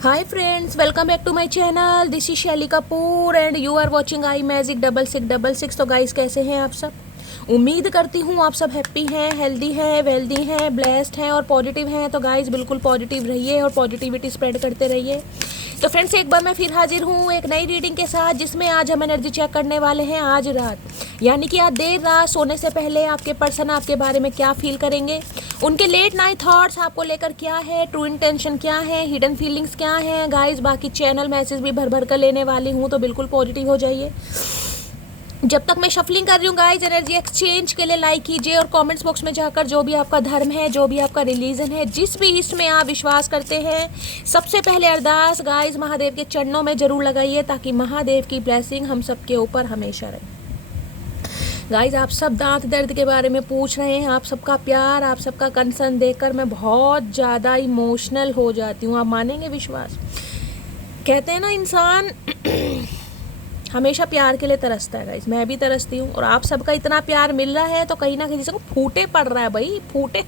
Hi friends, welcome back to my channel. This is शैली Kapoor and you are watching I magic 6666। तो guys कैसे हैं आप सब? उम्मीद करती हूँ आप सब हैप्पी हैं, हेल्दी हैं, वेल्दी हैं, ब्लेस्ड हैं और पॉजिटिव हैं। तो गाइस बिल्कुल पॉजिटिव रहिए और पॉजिटिविटी स्प्रेड करते रहिए। तो फ्रेंड्स एक बार मैं फिर हाजिर हूँ एक नई रीडिंग के साथ, जिसमें आज हम एनर्जी चेक करने वाले हैं आज रात, यानी कि आज देर रात सोने से पहले आपके पर्सन आपके बारे में क्या फील करेंगे, उनके लेट नाइट थॉट्स आपको लेकर क्या है, ट्रू इंटेंशन क्या है, हिडन फीलिंग्स क्या हैं। गाइस बाकी चैनल मैसेज भी भर भर कर लेने वाली हूँ, तो बिल्कुल पॉजिटिव हो जाइए। जब तक मैं शफलिंग कर रही हूँ गाइस, एनर्जी एक्सचेंज के लिए लाइक कीजिए और कमेंट्स बॉक्स में जाकर जो भी आपका धर्म है, जो भी आपका रिलीजन है, जिस भी इसमें आप विश्वास करते हैं, सबसे पहले अरदास गाइस महादेव के चरणों में जरूर लगाइए, ताकि महादेव की ब्लेसिंग हम सबके ऊपर हमेशा रहे। गाइस आप सब दांत दर्द के बारे में पूछ रहे हैं, आप सबका प्यार, आप सबका कंसर्न देखकर मैं बहुत ज़्यादा इमोशनल हो जाती हूँ। आप मानेंगे विश्वास, कहते हैं ना इंसान हमेशा प्यार के लिए तरसता है। गाइस मैं भी तरसती हूँ और आप सबका इतना प्यार मिल रहा है तो कहीं ना कहीं को फूटे पड़ रहा है भाई, फूटे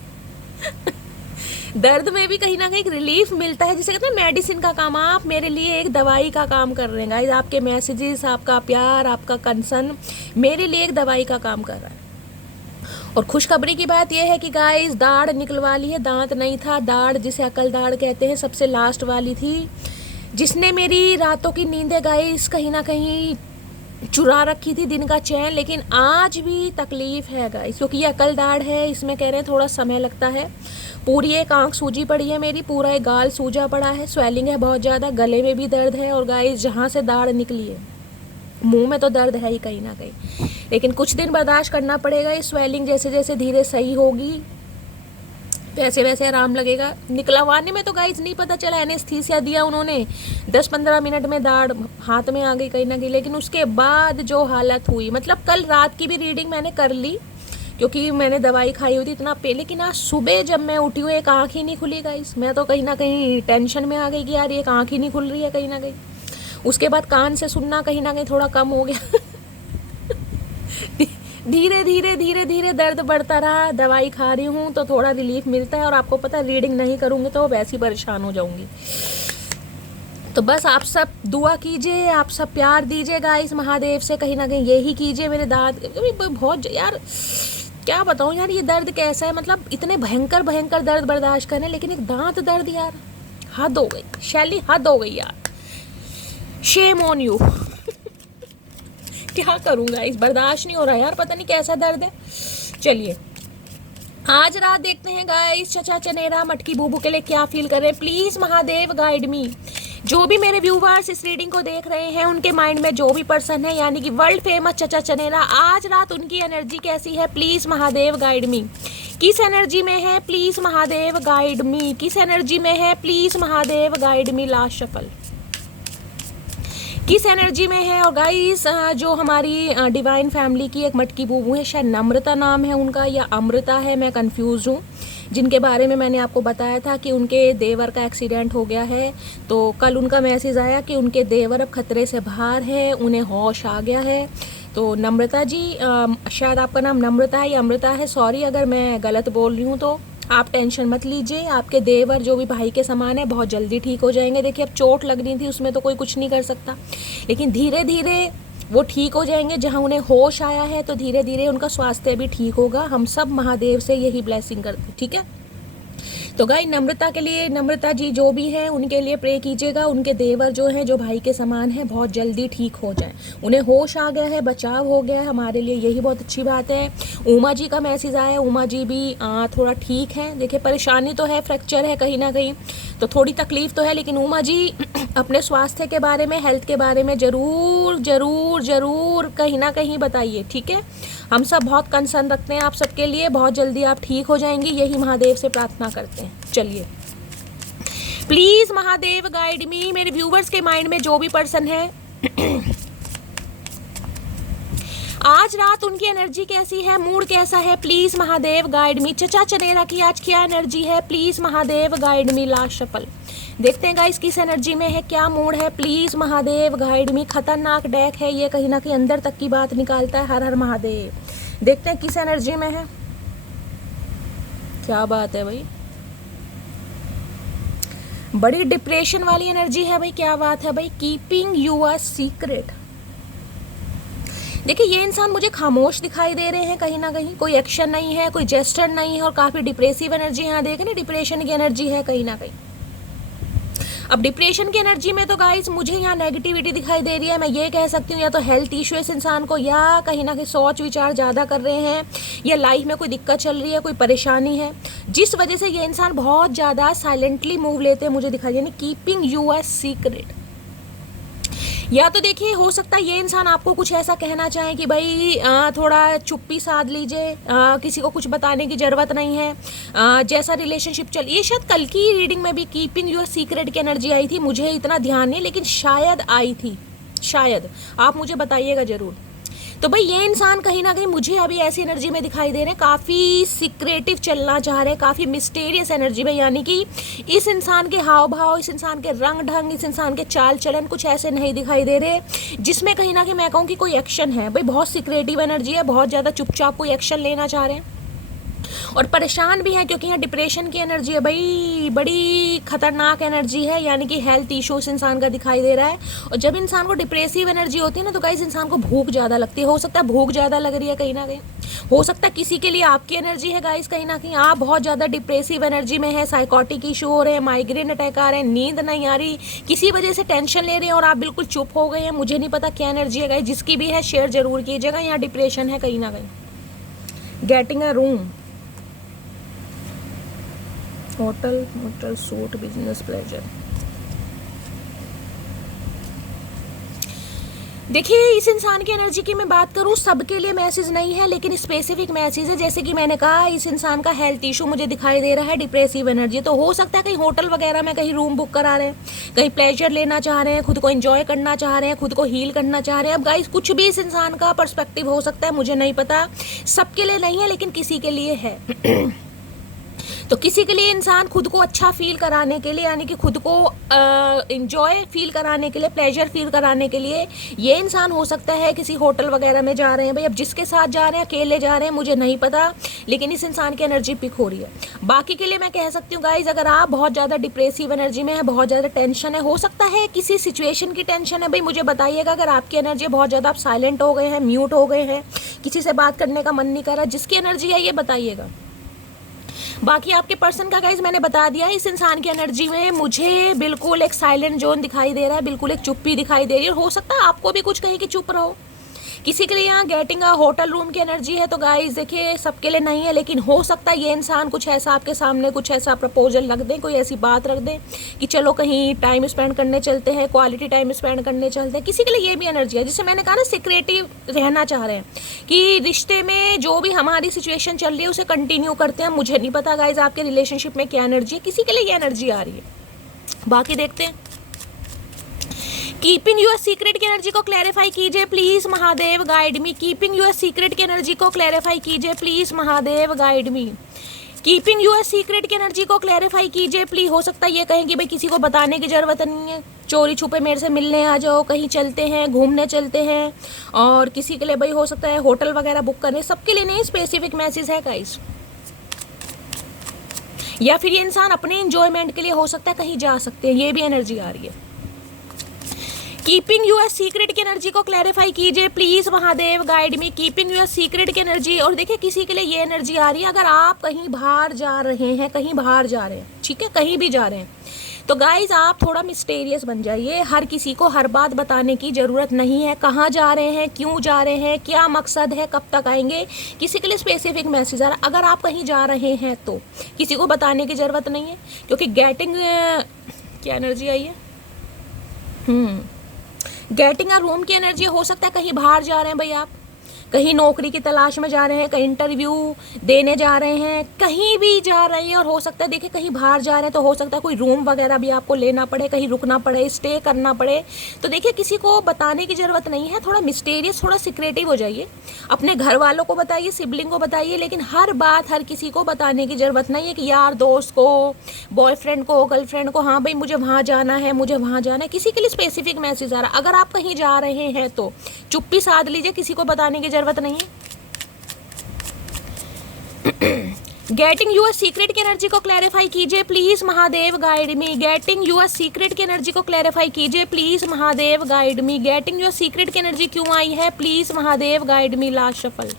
दर्द में भी कहीं ना कहीं रिलीफ मिलता है, जिसे कहते हैं मेडिसिन का काम। आप मेरे लिए एक दवाई का काम कर रहे हैं गाइस, आपके मैसेजेस, आपका प्यार, आपका कंसर्न मेरे लिए एक दवाई का काम कर रहा है। और खुशखबरी की बात यह है कि गाइस दाढ़ निकलवा ली है, दांत नहीं था, दाढ़ जिसे अकल दाढ़ कहते हैं, सबसे लास्ट वाली थी, जिसने मेरी रातों की नींदें गाइस कहीं ना कहीं चुरा रखी थी, दिन का चैन। लेकिन आज भी तकलीफ है गाइस, क्योंकि ये अकल दाढ़ है, इसमें कह रहे हैं थोड़ा समय लगता है। पूरी एक आंख सूजी पड़ी है मेरी, पूरा एक गाल सूजा पड़ा है, स्वेलिंग है बहुत ज़्यादा, गले में भी दर्द है, और गाइस जहाँ से दाढ़ निकली है मुंह में तो दर्द है ही कहीं ना कहीं। लेकिन कुछ दिन बर्दाश्त करना पड़ेगा। ये स्वेलिंग जैसे जैसे धीरे सही होगी वैसे वैसे आराम लगेगा। निकलवाने में तो गाइस नहीं पता चला, एनेस्थीसिया दिया उन्होंने, 10-15 मिनट में दाढ़ हाथ में आ गई कहीं ना कहीं। लेकिन उसके बाद जो हालत हुई, मतलब कल रात की भी रीडिंग मैंने कर ली क्योंकि मैंने दवाई खाई हुई थी इतना पे, लेकिन आज सुबह जब मैं उठी हूँ एक आँख ही नहीं खुली गाइस। मैं तो कहीं ना कहीं टेंशन में आ गई कि यार एक आँख ही नहीं खुल रही है कहीं ना कहीं। उसके बाद कान से सुनना कहीं ना कहीं थोड़ा कम हो गया धीरे धीरे धीरे धीरे दर्द बढ़ता रहा, दवाई खा रही हूँ तो थोड़ा रिलीफ मिलता है। और आपको पता है रीडिंग नहीं करूँगी तो वैसे ही परेशान हो जाऊँगी। तो बस आप सब दुआ कीजिए, आप सब प्यार दीजिए गाइस महादेव से, कहीं ना कहीं यही कीजिए। मेरे दांत बहुत यार क्या बताऊँ यार, ये दर्द कैसा है, मतलब इतने भयंकर भयंकर दर्द बर्दाश्त करने, लेकिन एक दांत दर्द यार हद हो गई शैली, हद हो गई यार, शेम ऑन यू क्या करूँगा, इस बर्दाश्त नहीं हो रहा यार, पता नहीं कैसा दर्द है। चलिए आज रात देखते हैं गाइस चचा चनेरा मटकी बूबू के लिए क्या फील कर रहे हैं। प्लीज महादेव गाइड मी। जो भी मेरे व्यूवर्स इस रीडिंग को देख रहे हैं, उनके माइंड में जो भी पर्सन है, यानी कि वर्ल्ड फेमस चचा चनेरा, आज रात उनकी एनर्जी कैसी है, प्लीज महादेव गाइड मी। किस एनर्जी में है, प्लीज महादेव गाइड मी। किस एनर्जी में है, please Mahadev guide me. Last shuffle किस एनर्जी में है। और गाइस जो हमारी डिवाइन फैमिली की एक मटकी बूबू है, शायद नम्रता नाम है उनका या अमृता है, मैं कंफ्यूज हूँ, जिनके बारे में मैंने आपको बताया था कि उनके देवर का एक्सीडेंट हो गया है। तो कल उनका मैसेज आया कि उनके देवर अब खतरे से बाहर है, उन्हें होश आ गया है। तो नम्रता जी, शायद आपका नाम नम्रता है या अमृता है, सॉरी अगर मैं गलत बोल रही हूँ, तो आप टेंशन मत लीजिए। आपके देवर जो भी भाई के समान है बहुत जल्दी ठीक हो जाएंगे। देखिए अब चोट लग रही थी, उसमें तो कोई कुछ नहीं कर सकता, लेकिन धीरे धीरे वो ठीक हो जाएंगे। जहाँ उन्हें होश आया है तो धीरे धीरे उनका स्वास्थ्य भी ठीक होगा। हम सब महादेव से यही ब्लेसिंग करते हैं, ठीक है। तो गाइस नम्रता के लिए, नम्रता जी जो भी है उनके लिए प्रे कीजिएगा, उनके देवर जो हैं, जो भाई के समान है, बहुत जल्दी ठीक हो जाए, उन्हें होश आ गया है, बचाव हो गया है, हमारे लिए यही बहुत अच्छी बात है। उमा जी का मैसेज आया, उमा जी भी थोड़ा ठीक है। देखिए परेशानी तो है, फ्रैक्चर है कहीं ना कहीं, तो थोड़ी तकलीफ तो है, लेकिन उमा जी अपने स्वास्थ्य के बारे में, हेल्थ के बारे में ज़रूर ज़रूर ज़रूर कहीं ना कहीं बताइए, ठीक है। हम सब बहुत कंसर्न रखते हैं आप सबके लिए, बहुत जल्दी आप ठीक हो जाएंगी, यही महादेव से प्रार्थना करते हैं। चलिए प्लीज महादेव गाइड मी। मेरे व्यूवर्स के माइंड में जो भी पर्सन है आज रात उनकी एनर्जी कैसी है, मूड कैसा है, प्लीज महादेव गाइड मी। चचा चनेरा की आज क्या एनर्जी है, please Mahadev guide me. Last shuffle देखते हैं गाइस किस एनर्जी में है, क्या मूड है, प्लीज महादेव गाइड मी। खतरनाक डेक है ये, कहीं ना कहीं अंदर तक की बात निकालता है। हर हर महादेव। देखते हैं किस एनर्जी में है, क्या बात है भाई। बड़ी डिप्रेशन वाली एनर्जी है भाई, क्या बात है भाई। Keeping you a secret. देखिए ये इंसान मुझे खामोश दिखाई दे रहे हैं, कहीं ना कहीं कोई एक्शन नहीं है, कोई जेस्चर नहीं है, और काफ़ी डिप्रेसिव एनर्जी यहाँ देखें ना, डिप्रेशन की एनर्जी है कहीं ना कहीं। अब डिप्रेशन की एनर्जी में तो गाइस मुझे यहाँ नेगेटिविटी दिखाई दे रही है। मैं ये कह सकती हूँ या तो हेल्थ इशू है इस इंसान को, या कहीं ना कहीं सोच विचार ज़्यादा कर रहे हैं, या लाइफ में कोई दिक्कत चल रही है, कोई परेशानी है, जिस वजह से ये इंसान बहुत ज़्यादा साइलेंटली मूव लेते हैं मुझे दिखाई, यानी कीपिंग यू अ सीक्रेट। या तो देखिए हो सकता है ये इंसान आपको कुछ ऐसा कहना चाहे कि भाई थोड़ा चुप्पी साध लीजिए, किसी को कुछ बताने की ज़रूरत नहीं है, जैसा रिलेशनशिप चल। ये शायद कल की रीडिंग में भी कीपिंग योर सीक्रेट की एनर्जी आई थी, मुझे इतना ध्यान नहीं, लेकिन शायद आई थी, शायद आप मुझे बताइएगा ज़रूर। तो भाई ये इंसान कहीं ना कहीं मुझे अभी ऐसी एनर्जी में दिखाई दे रहे हैं, काफ़ी सीक्रेटिव चलना चाह रहे हैं, काफ़ी मिस्टीरियस एनर्जी में, यानी कि इस इंसान के हाव भाव, इस इंसान के रंग ढंग, इस इंसान के चाल चलन कुछ ऐसे नहीं दिखाई दे रहे जिसमें कहीं ना कहीं मैं कहूँ कि कोई एक्शन है। भाई बहुत सीक्रेटिव एनर्जी है, बहुत ज़्यादा चुपचाप कोई एक्शन लेना चाह रहे हैं, और परेशान भी है क्योंकि यहाँ डिप्रेशन की एनर्जी है भाई, बड़ी खतरनाक एनर्जी है, यानी कि हेल्थ इशू इस इंसान का दिखाई दे रहा है। और जब इंसान को डिप्रेसिव एनर्जी होती है ना, तो गाइस इंसान को भूख ज़्यादा लगती है, हो सकता है भूख ज़्यादा लग रही है कहीं ना कहीं, हो सकता है किसी के लिए आपकी एनर्जी है गाइस, कहीं ना कहीं आप बहुत ज़्यादा डिप्रेसिव एनर्जी में है, साइकोटिक इशू हो रहे हैं, माइग्रेन अटैक आ रहे हैं, नींद नहीं आ रही, किसी वजह से टेंशन ले रहे हैं और आप बिल्कुल चुप हो गए हैं। मुझे नहीं पता क्या एनर्जी है गाइस, जिसकी भी है शेयर जरूर कीजिएगा। यहाँ डिप्रेशन है कहीं ना कहीं। Getting a room, hotel suit, business pleasure. देखिए इस इंसान की एनर्जी की मैं बात करूं, सबके लिए मैसेज नहीं है, लेकिन स्पेसिफिक मैसेज है। जैसे कि मैंने कहा इस इंसान का हेल्थ इशू मुझे दिखाई दे रहा है, डिप्रेसिव एनर्जी, तो हो सकता है कहीं होटल वगैरह में कहीं रूम बुक करा रहे हैं, कहीं प्लेजर लेना चाह रहे हैं, खुद को एंजॉय करना चाह रहे हैं, खुद को हील करना चाह रहे हैं। अब गाइस कुछ भी इस इंसान का पर्सपेक्टिव हो सकता है, मुझे नहीं पता, सबके लिए नहीं है लेकिन किसी के लिए है। तो किसी के लिए इंसान खुद को अच्छा फील कराने के लिए, यानी कि खुद को इंजॉय फील कराने के लिए, प्लेजर फील कराने के लिए ये इंसान हो सकता है किसी होटल वगैरह में जा रहे हैं। भाई अब जिसके साथ जा रहे हैं, अकेले जा रहे हैं, मुझे नहीं पता, लेकिन इस इंसान की एनर्जी पिक हो रही है। बाकी के लिए मैं कह सकती हूँ गाइज, अगर आप बहुत ज़्यादा डिप्रेसिव एनर्जी में है, बहुत ज़्यादा टेंशन है, हो सकता है किसी सिचुएशन की टेंशन है, भाई मुझे बताइएगा। अगर आपकी एनर्जी बहुत ज़्यादा, आप साइलेंट हो गए हैं, म्यूट हो गए हैं, किसी से बात करने का मन नहीं कर रहा, जिसकी एनर्जी है ये बताइएगा। बाकी आपके पर्सन का गाइज मैंने बता दिया, इस इंसान की एनर्जी में मुझे बिल्कुल एक साइलेंट जोन दिखाई दे रहा है, बिल्कुल एक चुप्पी दिखाई दे रही है। हो सकता है आपको भी कुछ कहीं कि चुप रहो। किसी के लिए यहाँ गेटिंग अ होटल रूम की एनर्जी है, तो गाइज देखिए सबके लिए नहीं है, लेकिन हो सकता है ये इंसान कुछ ऐसा आपके सामने, कुछ ऐसा प्रपोजल रख दें, कोई ऐसी बात रख दें कि चलो कहीं टाइम स्पेंड करने चलते हैं, क्वालिटी टाइम स्पेंड करने चलते हैं। किसी के लिए ये भी एनर्जी है, जिससे मैंने कहा ना सिक्रेटिव रहना चाह रहे हैं कि रिश्ते में जो भी हमारी सिचुएशन चल रही है उसे कंटिन्यू करते हैं। मुझे नहीं पता गाइज आपके रिलेशनशिप में क्या एनर्जी है, किसी के लिए ये एनर्जी आ रही है। बाकी देखते हैं। कीपिंग यूर सीक्रेट की एनर्जी को क्लैरिफाई कीजिए please Mahadev, guide me. Keeping your secret की एनर्जी को क्लैरिफाई कीजिए please Mahadev, guide me. Keeping your secret की एनर्जी को क्लैरिफाई कीजिए प्लीज। हो सकता है ये कहें कि भाई किसी को बताने की जरूरत नहीं है, चोरी छुपे मेरे से मिलने आ जाओ, कहीं चलते हैं, घूमने चलते हैं, और किसी के लिए भाई हो सकता है होटल वगैरह बुक करने, सबके लिए नहीं, स्पेसिफिक मैसेज है गाइस। या फिर ये इंसान अपने इंजॉयमेंट के लिए हो सकता है कहीं जा सकते हैं, ये भी एनर्जी आ रही है। कीपिंग यूर सीक्रेट की एनर्जी को क्लैरिफाई कीजिए please Mahadev, guide me. Keeping your secret की एनर्जी। और देखिए किसी के लिए ये एनर्जी आ रही है, अगर आप कहीं बाहर जा रहे हैं, कहीं बाहर जा रहे हैं, ठीक है, कहीं भी जा रहे हैं, तो गाइज आप थोड़ा मिस्टीरियस बन जाइए। हर किसी को हर बात बताने की ज़रूरत नहीं है, कहाँ जा रहे हैं, क्यों जा रहे हैं, क्या मकसद है, कब तक आएंगे, किसी के लिए स्पेसिफिक मैसेज आ रहा है। अगर आप कहीं जा रहे हैं तो किसी को बताने की ज़रूरत नहीं है, क्योंकि गेटिंग क्या एनर्जी आई है, गेटिंग अ रूम की एनर्जी। हो सकता है कहीं बाहर जा रहे हैं भाई, आप कहीं नौकरी की तलाश में जा रहे हैं, कहीं इंटरव्यू देने जा रहे हैं, कहीं भी जा रहे हैं, और हो सकता है देखिए कहीं बाहर जा रहे हैं तो हो सकता है कोई रूम वगैरह भी आपको लेना पड़े, कहीं रुकना पड़े, स्टे करना पड़े। तो देखिए किसी को बताने की ज़रूरत नहीं है, थोड़ा मिस्टीरियस, थोड़ा सीक्रेटिव हो जाइए। अपने घर वालों को बताइए, सिबलिंग को बताइए, लेकिन हर बात हर किसी को बताने की ज़रूरत नहीं है कि यार दोस्त को, बॉयफ्रेंड को, गर्लफ्रेंड को, हाँ भाई मुझे वहाँ जाना है, मुझे वहाँ जाना है। किसी के लिए स्पेसिफिक मैसेज आ रहा है। अगर आप कहीं जा रहे हैं तो चुप्पी साध लीजिए, किसी को बताने की ज़रूरत नहीं है। गेटिंग यूर सीक्रेट की एनर्जी को क्लैरिफाई कीजिए please, Mahadev guide me. Getting your secret की एनर्जी को क्लैरिफाई कीजिए please, Mahadev guide me. Getting your secret की एनर्जी क्यों आई है please, Mahadev guide me. Last shuffle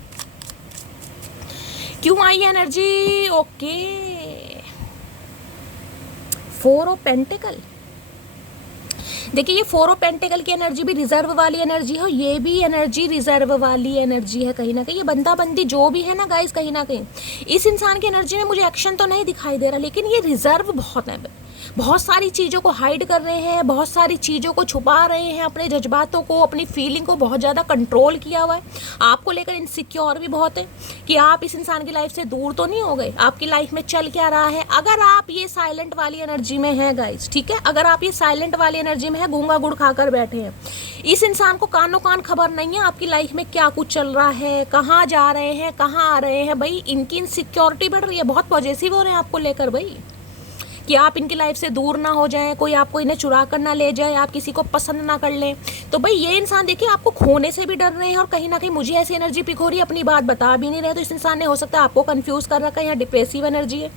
क्यों आई है एनर्जी? Okay, 4 of pentacle. देखिए ये 4 ऑफ पेंटिकल की एनर्जी भी रिजर्व वाली एनर्जी है, ये भी एनर्जी रिजर्व वाली एनर्जी है। कहीं ना कहीं ये बंदा बंदी जो भी है ना गाइस, कहीं ना कहीं इस इंसान की एनर्जी में मुझे एक्शन तो नहीं दिखाई दे रहा, लेकिन ये रिजर्व बहुत है। बहुत सारी चीज़ों को हाइड कर रहे हैं, बहुत सारी चीज़ों को छुपा रहे हैं, अपने जज्बातों को, अपनी फीलिंग को बहुत ज़्यादा कंट्रोल किया हुआ है। आपको लेकर इनसिक्योर भी बहुत है कि आप इस इंसान की लाइफ से दूर तो नहीं हो गए, आपकी लाइफ में चल क्या रहा है। अगर आप ये साइलेंट वाली एनर्जी में हैं गाइस, ठीक है, अगर आप ये साइलेंट वाली एनर्जी में है, गूंगा गुड़ खाकर बैठे हैं, इस इंसान को कानों कान खबर नहीं है आपकी लाइफ में क्या कुछ चल रहा है, कहाँ जा रहे हैं, कहाँ आ रहे हैं। भाई इनकी इनसिक्योरिटी बढ़ रही है, बहुत पॉजिटिव हो रहे हैं आपको लेकर भाई, कि आप इनकी लाइफ से दूर ना हो जाएं, कोई आपको इन्हें चुरा कर ना ले जाए, आप किसी को पसंद ना कर लें। तो भाई ये इंसान देखिए आपको खोने से भी डर रहे हैं, और कहीं ना कहीं मुझे ऐसी एनर्जी पिक हो रही है, अपनी बात बता भी नहीं रहे। तो इस इंसान ने हो सकता है आपको कंफ्यूज कर रखा है, यहाँ डिप्रेसिव एनर्जी है,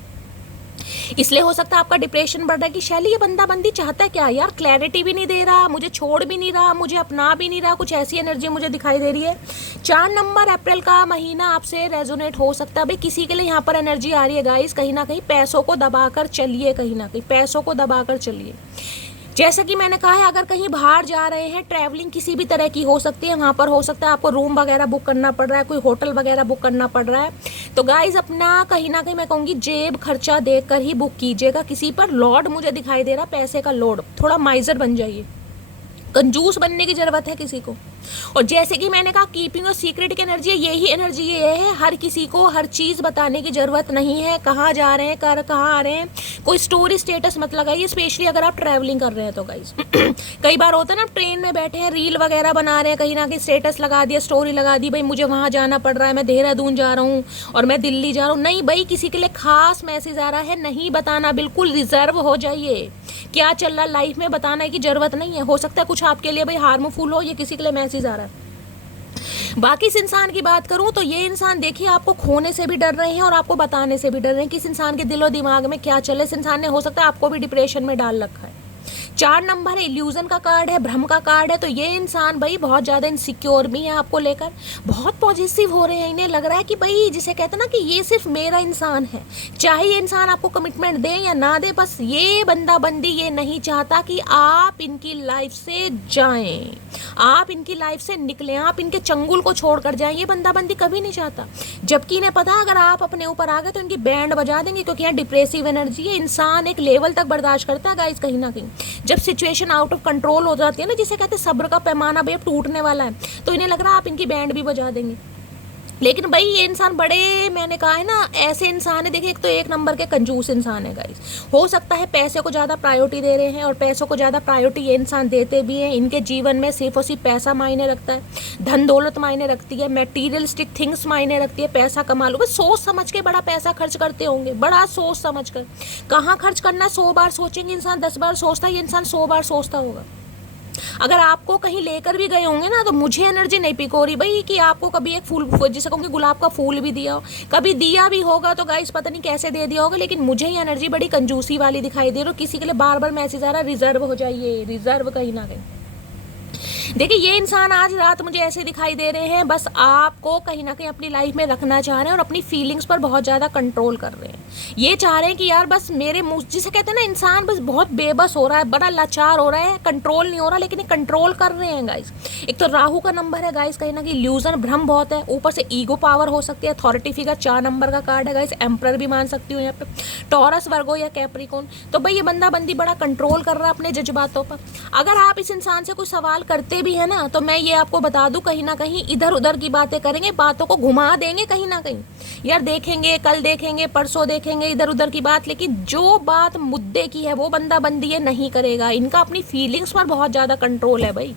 इसलिए हो सकता है आपका डिप्रेशन बढ़ रहा है कि शैली ये बंदा बंदी चाहता है क्या यार, क्लैरिटी भी नहीं दे रहा, मुझे छोड़ भी नहीं रहा, मुझे अपना भी नहीं रहा, कुछ ऐसी एनर्जी मुझे दिखाई दे रही है। 4 नंबर अप्रैल का महीना आपसे रेजोनेट हो सकता है। भाई किसी के लिए यहाँ पर एनर्जी आ रही है गाइस, कहीं ना कहीं पैसों को दबाकर चलिए, कहीं ना कहीं पैसों को दबाकर चलिए। जैसा कि मैंने कहा है, अगर कहीं बाहर जा रहे हैं, ट्रैवलिंग किसी भी तरह की हो सकती है, वहाँ पर हो सकता है आपको रूम वगैरह बुक करना पड़ रहा है, कोई होटल वगैरह बुक करना पड़ रहा है, तो गाइज अपना कहीं ना कहीं मैं कहूँगी जेब खर्चा देखकर ही बुक कीजिएगा। किसी पर लोड मुझे दिखाई दे रहा, पैसे का लोड, थोड़ा माइजर बन जाइए, कंजूस बनने की जरूरत है किसी को। और जैसे कि मैंने कहा कीपिंग और सीक्रेट की एनर्जी है, यही एनर्जी ये है, हर किसी को हर चीज़ बताने की ज़रूरत नहीं है, कहाँ जा रहे हैं, कहाँ आ रहे हैं, कोई स्टोरी स्टेटस मत लगाइए, स्पेशली अगर आप ट्रैवलिंग कर रहे हैं तो गाइस। कई बार होता है ना, ट्रेन में बैठे हैं, रील वगैरह बना रहे हैं, कहीं ना कहीं स्टेटस लगा दिया, स्टोरी लगा दी, भाई मुझे वहाँ जाना पड़ रहा है, मैं देहरादून जा रहा हूँ और मैं दिल्ली जा रहा हूँ। नहीं भाई, किसी के लिए खास मैसेज आ रहा है, नहीं बताना, बिल्कुल रिजर्व हो जाइए। क्या चल रहा है लाइफ में बताने की जरूरत नहीं है। हो सकता है कुछ आपके लिए भाई हार्मफुल हो, ये किसी के लिए मैसेज आ रहा है। बाकी इस इंसान की बात करूं तो ये इंसान देखिए आपको खोने से भी डर रहे हैं और आपको बताने से भी डर रहे हैं कि इस इंसान के दिलो दिमाग में क्या चले। इस इंसान ने हो सकता है आपको भी डिप्रेशन में डाल रखा है। 4 नंबर इल्यूजन का कार्ड है, भ्रम का कार्ड है। तो ये इंसान भाई बहुत ज़्यादा इनसिक्योर भी है आपको लेकर, बहुत पॉजिटिव हो रहे हैं। इन्हें लग रहा है कि भाई जिसे कहते हैं ना कि ये सिर्फ मेरा इंसान है, चाहे ये इंसान आपको कमिटमेंट दे या ना दे, बस ये बंदा बंदी ये नहीं चाहता कि आप इनकी लाइफ से जाएं, आप इनकी लाइफ से निकलें, आप इनके चंगुल को छोड़ कर जाएं। ये बंदा बंदी कभी नहीं चाहता, जबकि इन्हें पता अगर आप अपने ऊपर आ गए तो इनकी बैंड बजा देंगे, क्योंकि यहाँ डिप्रेसिव एनर्जी है। इंसान एक लेवल तक बर्दाश्त करता है गाइस, कहीं ना कहीं जब सिचुएशन आउट ऑफ कंट्रोल हो जाती है ना, जिसे कहते हैं सब्र का पैमाना भी अब टूटने वाला है, तो इन्हें लग रहा है आप इनकी बैंड भी बजा देंगे। लेकिन भाई ये इंसान बड़े, मैंने कहा है ना, ऐसे इंसान है। देखिए एक तो 1 नंबर के कंजूस इंसान है गाइस। हो सकता है पैसे को ज़्यादा प्रायोरिटी दे रहे हैं, और पैसों को ज़्यादा प्रायोरिटी ये इंसान देते भी हैं। इनके जीवन में सिर्फ और सिर्फ पैसा मायने रखता है, धन दौलत मायने रखती है, मटेरियलिस्टिक थिंग्स मायने रखती है। पैसा कमा लो, सोच समझ के बड़ा पैसा खर्च करते होंगे, बड़ा सोच समझ कर। कहाँ खर्च करना 100 बार सोचेंगे इंसान, 10 बार सोचता है, ये इंसान 100 बार सोचता होगा। अगर आपको कहीं लेकर भी गए होंगे ना, तो मुझे एनर्जी नहीं पिक हो रही भाई कि आपको कभी एक फूल, जिसे कहूँगी गुलाब का फूल भी दिया हो, कभी दिया भी होगा तो गाइस पता नहीं कैसे दे दिया होगा, लेकिन मुझे ये एनर्जी बड़ी कंजूसी वाली दिखाई दे रही है। किसी के लिए बार बार मैसेज आ रहा है रिजर्व हो जाइए, रिजर्व कहीं ना कहीं। देखिए ये इंसान आज रात मुझे ऐसे दिखाई दे रहे हैं, बस आपको कहीं ना कहीं अपनी लाइफ में रखना चाह रहे हैं और अपनी फीलिंग्स पर बहुत ज़्यादा कंट्रोल कर रहे हैं। ये चाह रहे हैं कि यार बस मेरे मुँह, जिसे कहते हैं ना इंसान बस बहुत बेबस हो रहा है, बड़ा लाचार हो रहा है, कंट्रोल नहीं हो रहा, लेकिन ये कंट्रोल कर रहे हैं गाइस। एक तो राहु का नंबर है गाइस, कहीं ना कहीं इल्यूजन भ्रम बहुत है, ऊपर से ईगो पावर हो सकती है, अथॉरिटी फिगर 4 नंबर का कार्ड है गाइस, एम्परर भी मान सकती हूँ यहाँ पे, टॉरस वर्गो या कैप्रिकॉर्न। तो भाई ये बंदा बंदी बड़ा कंट्रोल कर रहा है अपने जज्बातों पर। अगर आप इस इंसान से कोई सवाल करते भी है ना, तो मैं ये आपको बता दूं कहीं ना कहीं इधर उधर की बातें करेंगे, बातों को घुमा देंगे कहीं ना कहीं। यार देखेंगे, कल देखेंगे, परसों देखेंगे, इधर उधर की बात, लेकिन जो बात मुद्दे की है वो बंदा बंदी ये नहीं करेगा। इनका अपनी फीलिंग्स पर बहुत ज्यादा कंट्रोल है भाई,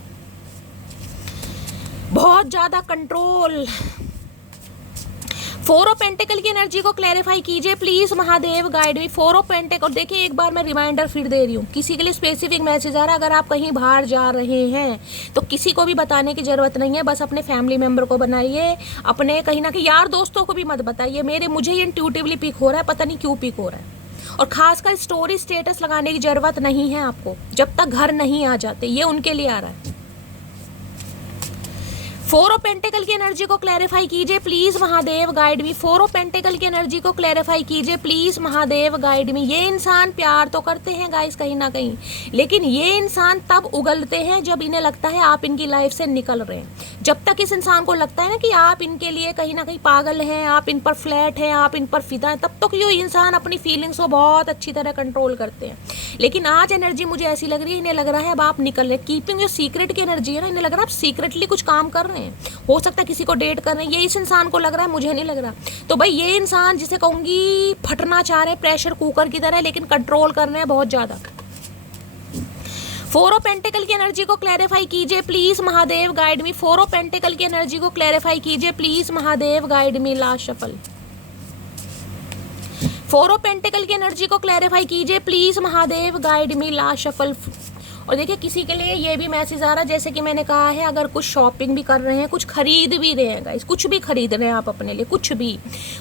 बहुत ज्यादा कंट्रोल। फोर ऑफ पेंटिकल की एनर्जी को क्लैरिफाई कीजिए please Mahadev, guide me. Four of pentacle, और देखिए एक बार मैं रिमाइंडर फिर दे रही हूँ, किसी के लिए स्पेसिफिक मैसेज आ रहा है। अगर आप कहीं बाहर जा रहे हैं तो किसी को भी बताने की जरूरत नहीं है, बस अपने फैमिली मेंबर को बनाइए, अपने कहीं ना कहीं यार दोस्तों को भी मत बताइए। मुझे ये इंट्यूटिवली पिक हो रहा है, पता नहीं क्यों पिक हो रहा है। और खासकर स्टोरी स्टेटस लगाने की जरूरत नहीं है आपको जब तक घर नहीं आ जाते, ये उनके लिए आ रहा है। फोर ऑफ पेंटिकल की एनर्जी को क्लैरिफाई कीजिए please Mahadev, guide me. Four of pentacle की एनर्जी को क्लैरिफाई कीजिए प्लीज महादेव, गाइड मी। ये इंसान प्यार तो करते हैं गाइस कहीं ना कहीं, लेकिन ये इंसान तब उगलते हैं जब इन्हें लगता है आप इनकी लाइफ से निकल रहे हैं। जब तक इस इंसान को लगता है ना कि आप इनके लिए कहीं ना कहीं पागल हैं, आप इन पर फ्लैट हैं, आप इन पर फिदा हैं, तब तक ये इंसान अपनी फीलिंग्स को बहुत अच्छी तरह कंट्रोल करते हैं। लेकिन आज एनर्जी मुझे ऐसी लग रही है, इन्हें लग रहा है अब आप निकल रहे। कीपिंग जो सीक्रेट की एनर्जी है ना, इन्हें लग रहा है आप सीक्रेटली कुछ काम कर रहे हैं, हो सकता है किसी को डेट कर रहे हैं, ये इस इंसान को लग रहा है, मुझे नहीं लग रहा। तो भाई ये इंसान जिसे कहूंगी फटना चाह रहे हैं प्रेशर कुकर की तरह, लेकिन कंट्रोल कर रहे हैं बहुत ज्यादा। फोर ऑफ पेंटिकल की एनर्जी को क्लैरिफाई कीजिए please Mahadev, guide me. Four of pentacle की एनर्जी को क्लैरिफाई कीजिए please Mahadev, guide me. Last shuffle. Four of pentacle की एनर्जी को क्लैरिफाई कीजिए please Mahadev, guide me. Last shuffle. और देखिए किसी के लिए ये भी मैसेज आ रहा है, जैसे कि मैंने कहा है, अगर कुछ शॉपिंग भी कर रहे हैं, कुछ खरीद भी रहे हैं गाइस, कुछ भी खरीद रहे हैं आप अपने लिए, कुछ भी,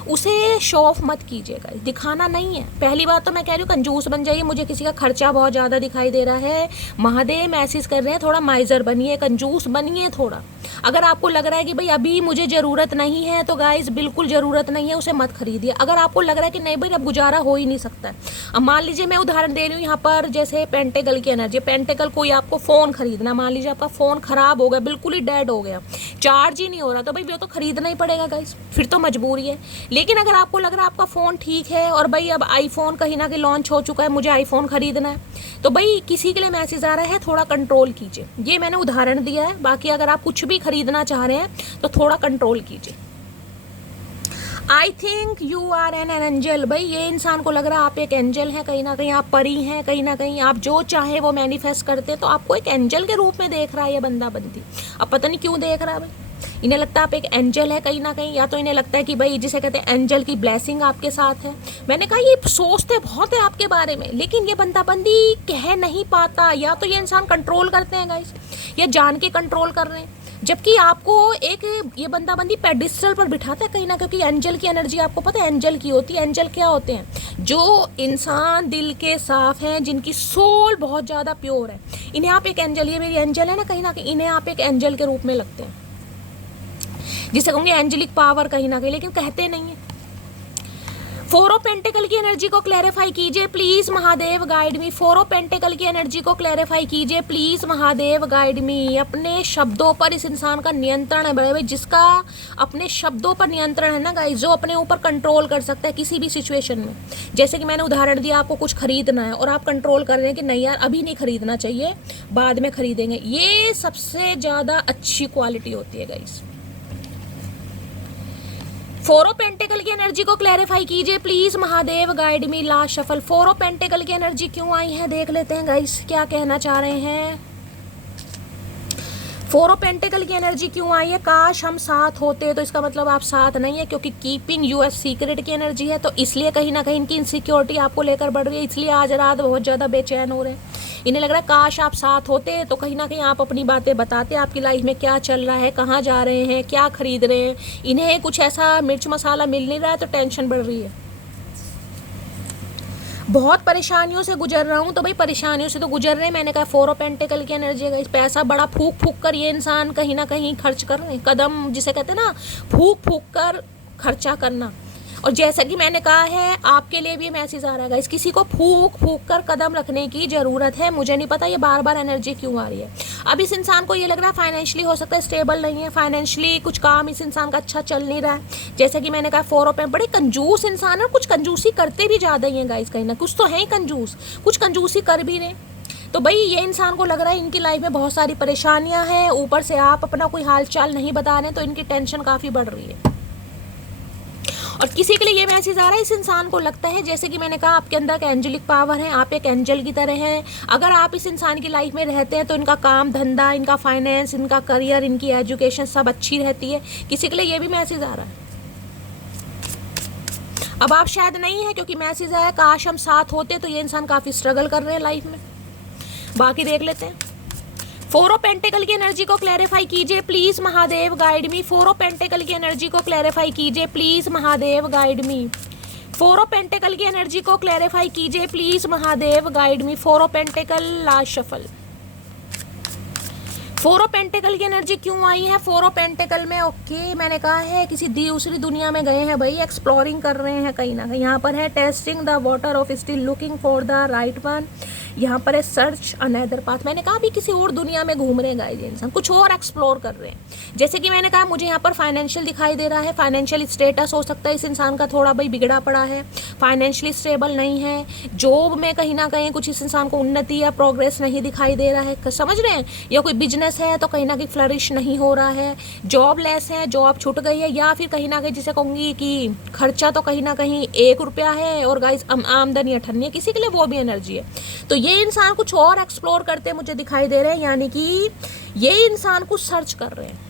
उसे शो ऑफ मत कीजिए गाइस, दिखाना नहीं है। पहली बात तो मैं कह रही हूँ कंजूस बन जाइए। मुझे किसी का खर्चा बहुत ज़्यादा दिखाई दे रहा है, महादेव मैसेज कर रहे हैं, थोड़ा माइजर बनिए, कंजूस बनिए थोड़ा। अगर आपको लग रहा है कि भाई अभी मुझे ज़रूरत नहीं है तो गाइस बिल्कुल ज़रूरत नहीं है, उसे मत खरीदिए। अगर आपको लग रहा है कि नहीं भाई अब गुजारा हो ही नहीं सकता है, अब मान लीजिए मैं उदाहरण दे रही हूँ यहाँ पर, जैसे पेंटिकल की एनर्जी, पेंटिकल कोई आपको फ़ोन खरीदना, मान लीजिए आपका फ़ोन ख़राब हो गया, बिल्कुल ही डेड हो गया, चार्ज ही नहीं हो रहा, तो भाई वो तो खरीदना ही पड़ेगा गाइस, फिर तो मजबूरी है। लेकिन अगर आपको लग रहा है आपका फ़ोन ठीक है और भाई अब आईफोन कहीं ना कहीं लॉन्च हो चुका है, मुझे आईफोन खरीदना है, तो भाई किसी के लिए मैसेज आ रहा है थोड़ा कंट्रोल कीजिए। ये मैंने उदाहरण दिया है, बाकी अगर आप कुछ भी खरीदना चाह रहे हैं तो थोड़ा कंट्रोल कीजिए। I think you are an angel. भाई ये इंसान को लग रहा है आप एक एंजल हैं, कहीं ना कहीं आप परी हैं, कहीं ना कहीं आप जो चाहे वो मैनिफेस्ट करते हैं, तो आपको एक एंजल के रूप में देख रहा है ये बंदा बंदी। अब पता नहीं क्यों देख रहा है भाई, इन्हें लगता है आप एक एंजल है कहीं ना कहीं, या तो इन्हें लगता है कि भाई जिसे कहते हैं एंजल की ब्लेसिंग आपके साथ है। मैंने कहा ये सोचते बहुत है आपके बारे में, लेकिन ये बंदा बंदी कह नहीं पाता, या तो ये इंसान कंट्रोल करते हैं गाइस, या जान के कंट्रोल कर रहे हैं, जबकि आपको एक ये बंदा बंदी पेडिस्टल पर बिठाता है कहीं ना, क्योंकि एंजल की एनर्जी आपको पता है एंजल की होती है। एंजल क्या होते हैं? जो इंसान दिल के साफ हैं, जिनकी सोल बहुत ज़्यादा प्योर है, इन्हें आप एक एंजल, ये मेरी एंजल है ना, कहीं इन्हें आप एक एंजल के रूप में लगते हैं, जिसे कहूँगे एंजेलिक पावर कहीं ना कहीं, लेकिन कहते नहीं है। फोर ऑफ पेंटिकल की एनर्जी को क्लैरिफाई कीजिए please Mahadev, guide me. Four of pentacle की एनर्जी को क्लैरिफाई कीजिए प्लीज महादेव, गाइड मी। अपने शब्दों पर इस इंसान का नियंत्रण है बड़े भाई, जिसका अपने शब्दों पर नियंत्रण है ना गाइस, जो अपने ऊपर कंट्रोल कर सकता है किसी भी सिचुएशन में। जैसे कि मैंने उदाहरण दिया, आपको कुछ खरीदना है और आप कंट्रोल कर रहे हैं कि नहीं यार अभी नहीं खरीदना चाहिए, बाद में खरीदेंगे। ये सबसे ज़्यादा अच्छी क्वालिटी होती है गाइस। फोर ऑफ पेंटिकल की एनर्जी को क्लैरिफाई कीजिए please Mahadev, guide me. Last shuffle. Four of pentacle की एनर्जी क्यों आई है देख लेते हैं गाइस, क्या कहना चाह रहे हैं। फोर ऑफ पेंटिकल की एनर्जी क्यों आई है? काश हम साथ होते, तो इसका मतलब आप साथ नहीं है, क्योंकि कीपिंग यूएस सीक्रेट की एनर्जी है, तो इसलिए कहीं ना कहीं इनकी इनसिक्योरिटी आपको लेकर बढ़ रही है, इसलिए आज रात बहुत ज़्यादा बेचैन हो रहे हैं। इन्हें लग रहा है काश आप साथ होते, तो कहीं ना कहीं आप अपनी बातें बताते, आपकी लाइफ में क्या चल रहा है, कहाँ जा रहे हैं, क्या खरीद रहे हैं। इन्हें कुछ ऐसा मिर्च मसाला मिल नहीं रहा है, तो टेंशन बढ़ रही है। बहुत परेशानियों से गुजर रहा हूँ, तो भाई परेशानियों से तो गुजर रहे हैं। मैंने कहा फोर ऑफ पेंटिकल की एनर्जी है, पैसा बड़ा फूक फूक कर ये इंसान कहीं ना कहीं खर्च कर रहे हैं, कदम जिसे कहते हैं ना फूक फूक कर खर्चा करना। और जैसा कि मैंने कहा है आपके लिए भी मैसेज आ रहा है गाइस, किसी को फूक फूक कर कदम रखने की ज़रूरत है। मुझे नहीं पता ये बार बार एनर्जी क्यों आ रही है। अब इस इंसान को ये लग रहा है फाइनेंशियली हो सकता है स्टेबल नहीं है, फाइनेंशियली कुछ काम इस इंसान का अच्छा चल नहीं रहा है। जैसे कि मैंने कहा फोर ऑफ बड़े कंजूस इंसान है, कुछ कंजूसी करते भी ज़्यादा ही हैं गाइस, कहीं ना कुछ तो है ही कंजूस, कुछ कंजूसी कर भी रहे। तो भाई ये इंसान को लग रहा है इनकी लाइफ में बहुत सारी परेशानियाँ हैं, ऊपर से आप अपना कोई हाल चाल नहीं बता रहे, तो इनकी टेंशन काफ़ी बढ़ रही है। और किसी के लिए ये मैसेज आ रहा है, इस इंसान को लगता है जैसे कि मैंने कहा आपके अंदर का एंजेलिक पावर है, आप एक एंजल की तरह हैं। अगर आप इस इंसान की लाइफ में रहते हैं तो इनका काम धंधा, इनका फाइनेंस, इनका करियर, इनकी एजुकेशन सब अच्छी रहती है। किसी के लिए ये भी मैसेज आ रहा है। अब आप शायद नहीं है क्योंकि मैसेज आया काश हम साथ होते, तो ये इंसान काफ़ी स्ट्रगल कर रहे हैं लाइफ में। बाकी देख लेते हैं। फोर ऑफ पेंटिकल की एनर्जी को क्लैरिफाई कीजिए please Mahadev, guide me. Four of pentacle की एनर्जी को क्लैरिफाई कीजिए please Mahadev, guide me. Four of pentacle की एनर्जी को क्लैरिफाई कीजिए please Mahadev, guide me. Four of pentacle, last shuffle. Four of pentacle की एनर्जी क्यों आई है फोर ऑफ पेंटिकल में? ओके, मैंने कहा है किसी दूसरी दुनिया में गए हैं भाई, एक्सप्लोरिंग कर रहे हैं कहीं ना कहीं। यहाँ पर है testing the water of still looking for the right one. यहाँ पर है सर्च अनदर पाथ। मैंने कहा भी किसी और दुनिया में घूम रहे हैं गाइस, ये इंसान कुछ और एक्सप्लोर कर रहे हैं। जैसे कि मैंने कहा मुझे यहाँ पर फाइनेंशियल दिखाई दे रहा है, फाइनेंशियल स्टेटस हो सकता है इस इंसान का थोड़ा भाई बिगड़ा पड़ा है, फाइनेंशियली स्टेबल नहीं है, जॉब में कहीं ना कहीं कुछ इस इंसान को उन्नति या प्रोग्रेस नहीं दिखाई दे रहा है, समझ रहे हैं? या कोई बिजनेस है तो कहीं ना कहीं फ्लरिश नहीं हो रहा है, जॉब लेस है, जॉब छूट गई है, या फिर कहीं ना कहीं जिसे कहूँगी कि खर्चा तो कहीं ना कहीं 1 रुपया है और गाइस आमदनी 98 है, किसी के लिए वो भी एनर्जी है। तो ये इंसान कुछ और एक्सप्लोर करते मुझे दिखाई दे रहे हैं, यानी कि ये इंसान कुछ सर्च कर रहे हैं।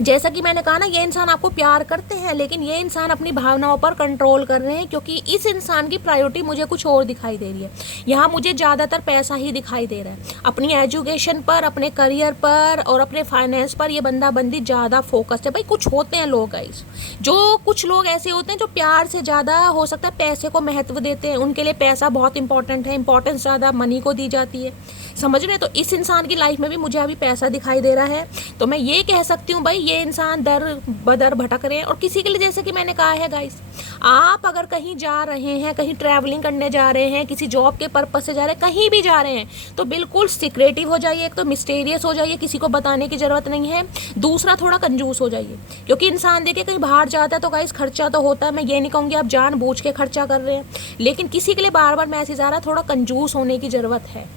जैसा कि मैंने कहा ना, ये इंसान आपको प्यार करते हैं लेकिन ये इंसान अपनी भावनाओं पर कंट्रोल कर रहे हैं, क्योंकि इस इंसान की प्रायोरिटी मुझे कुछ और दिखाई दे रही है। यहाँ मुझे ज़्यादातर पैसा ही दिखाई दे रहा है, अपनी एजुकेशन पर, अपने करियर पर और अपने फाइनेंस पर ये बंदा बंदी ज़्यादा फोकस्ड है। भाई कुछ होते हैं लोग गाइस, जो कुछ लोग ऐसे होते हैं जो प्यार से ज़्यादा हो सकता है पैसे को महत्व देते हैं, उनके लिए पैसा बहुत इंपॉर्टेंट है, इंपॉर्टेंस ज़्यादा मनी को दी जाती है, समझ रहे? तो इस इंसान की लाइफ में भी मुझे अभी पैसा दिखाई दे रहा है। तो मैं ये कह सकती हूँ भाई ये इंसान दर बदर भटक रहे हैं। और किसी के लिए जैसे कि मैंने कहा है गाइस, आप अगर कहीं जा रहे हैं, कहीं ट्रैवलिंग करने जा रहे हैं, किसी जॉब के पर्पस से जा रहे हैं, कहीं भी जा रहे हैं, तो बिल्कुल सीक्रेटिव हो जाइए, एक तो मिस्टीरियस हो जाइए, किसी को बताने की जरूरत नहीं है। दूसरा थोड़ा कंजूस हो जाइए, क्योंकि इंसान देखिए कहीं बाहर जाता है तो गाइस खर्चा तो होता है। मैं ये नहीं कहूँगी आप जानबूझ के खर्चा कर रहे हैं, लेकिन किसी के लिए बार बार मैसेज आ रहा है, थोड़ा कंजूस होने की जरूरत है,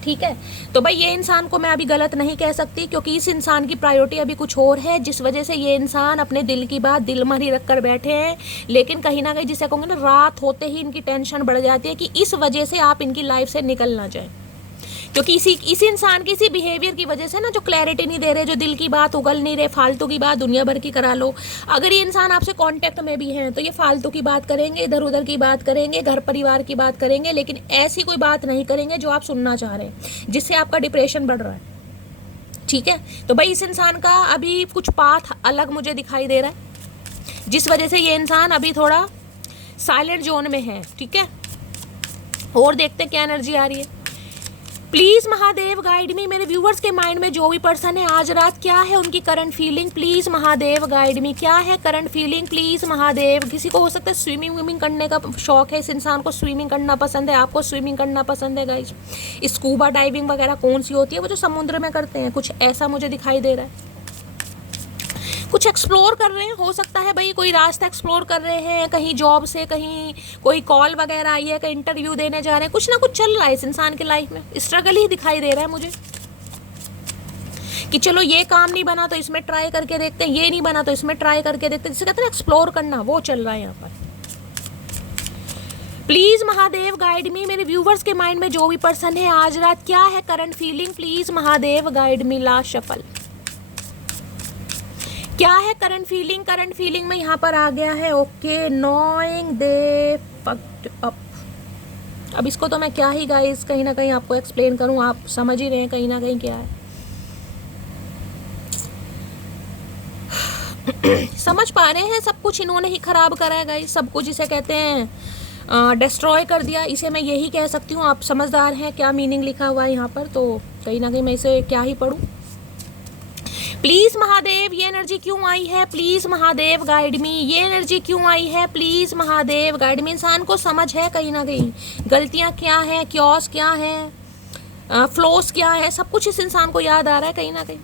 ठीक है? तो भाई ये इंसान को मैं अभी गलत नहीं कह सकती, क्योंकि इस इंसान की प्रायोरिटी अभी कुछ और है, जिस वजह से ये इंसान अपने दिल की बात दिल में ही रख कर बैठे हैं। लेकिन कहीं ना कहीं जिसे कहूँगे ना, रात होते ही इनकी टेंशन बढ़ जाती है कि इस वजह से आप इनकी लाइफ से निकल ना जाए, क्योंकि इसी इंसान की इसी बिहेवियर की वजह से ना, जो क्लैरिटी नहीं दे रहे, जो दिल की बात उगल नहीं रहे, फालतू की बात दुनिया भर की करा लो। अगर ये इंसान आपसे कांटेक्ट में भी हैं तो ये फालतू की बात करेंगे, इधर उधर की बात करेंगे, घर परिवार की बात करेंगे, लेकिन ऐसी कोई बात नहीं करेंगे जो आप सुनना चाह रहे हैं, जिससे आपका डिप्रेशन बढ़ रहा है, ठीक है? तो भाई इस इंसान का अभी कुछ पाथ अलग मुझे दिखाई दे रहा है, जिस वजह से ये इंसान अभी थोड़ा साइलेंट जोन में है, ठीक है? और देखते हैं क्या एनर्जी आ रही है। प्लीज महादेव गाइड मी। मेरे व्यूवर्स के माइंड में जो भी पर्सन है आज रात, क्या है उनकी current feeling? Please Mahadev guide मी, क्या है करंट फीलिंग? प्लीज महादेव। किसी को हो सकता है स्विमिंग करने का शौक है, इस इंसान को स्विमिंग करना पसंद है, आपको स्विमिंग करना पसंद है गाइस। स्कूबा डाइविंग वगैरह कौन सी होती है, वो जो समुद्र में करते हैं, कुछ ऐसा मुझे दिखाई दे रहा है। कुछ एक्सप्लोर कर रहे हैं, हो सकता है भाई कोई रास्ता एक्सप्लोर कर रहे हैं, कहीं जॉब से, कहीं कोई कॉल वगैरह आई है, कहीं इंटरव्यू देने जा रहे हैं, कुछ ना कुछ चल रहा है इस इंसान की लाइफ में। स्ट्रगल ही दिखाई दे रहा है मुझे कि चलो ये काम नहीं बना तो इसमें ट्राई करके देखते हैं, ये नहीं बना तो इसमें ट्राई करके देखते हैं, जिसे कहते हैं एक्सप्लोर करना, वो चल रहा है यहाँ पर। प्लीज महादेव गाइड मी। मेरे व्यूवर्स के माइंड में जो भी पर्सन है आज रात, क्या है current feeling? Please Mahadev guide me. Last shuffle, क्या है करंट फीलिंग? करंट फीलिंग में यहाँ पर आ गया है ओके, नोइंग दे फक्ड अप। अब इसको तो मैं क्या ही गाइस कहीं ना कहीं आपको एक्सप्लेन करूँ, आप समझ ही रहे हैं कहीं ना कहीं क्या है। समझ पा रहे हैं, सब कुछ इन्होंने ही खराब करा है गाइस, सब कुछ इसे कहते हैं डिस्ट्रॉय कर दिया, इसे मैं यही कह सकती हूँ। आप समझदार हैं, क्या मीनिंग लिखा हुआ है यहाँ पर, तो कहीं ना कहीं मैं इसे क्या ही पढ़ूँ। प्लीज महादेव, ये एनर्जी क्यों आई है? Please Mahadev guide me. ये एनर्जी क्यों आई है? प्लीज महादेव गाइड मी। इंसान को समझ है कहीं ना कहीं गलतियां क्या है, क्योस क्या है, फ्लोस क्या है, सब कुछ इस इंसान को याद आ रहा है कहीं ना कहीं।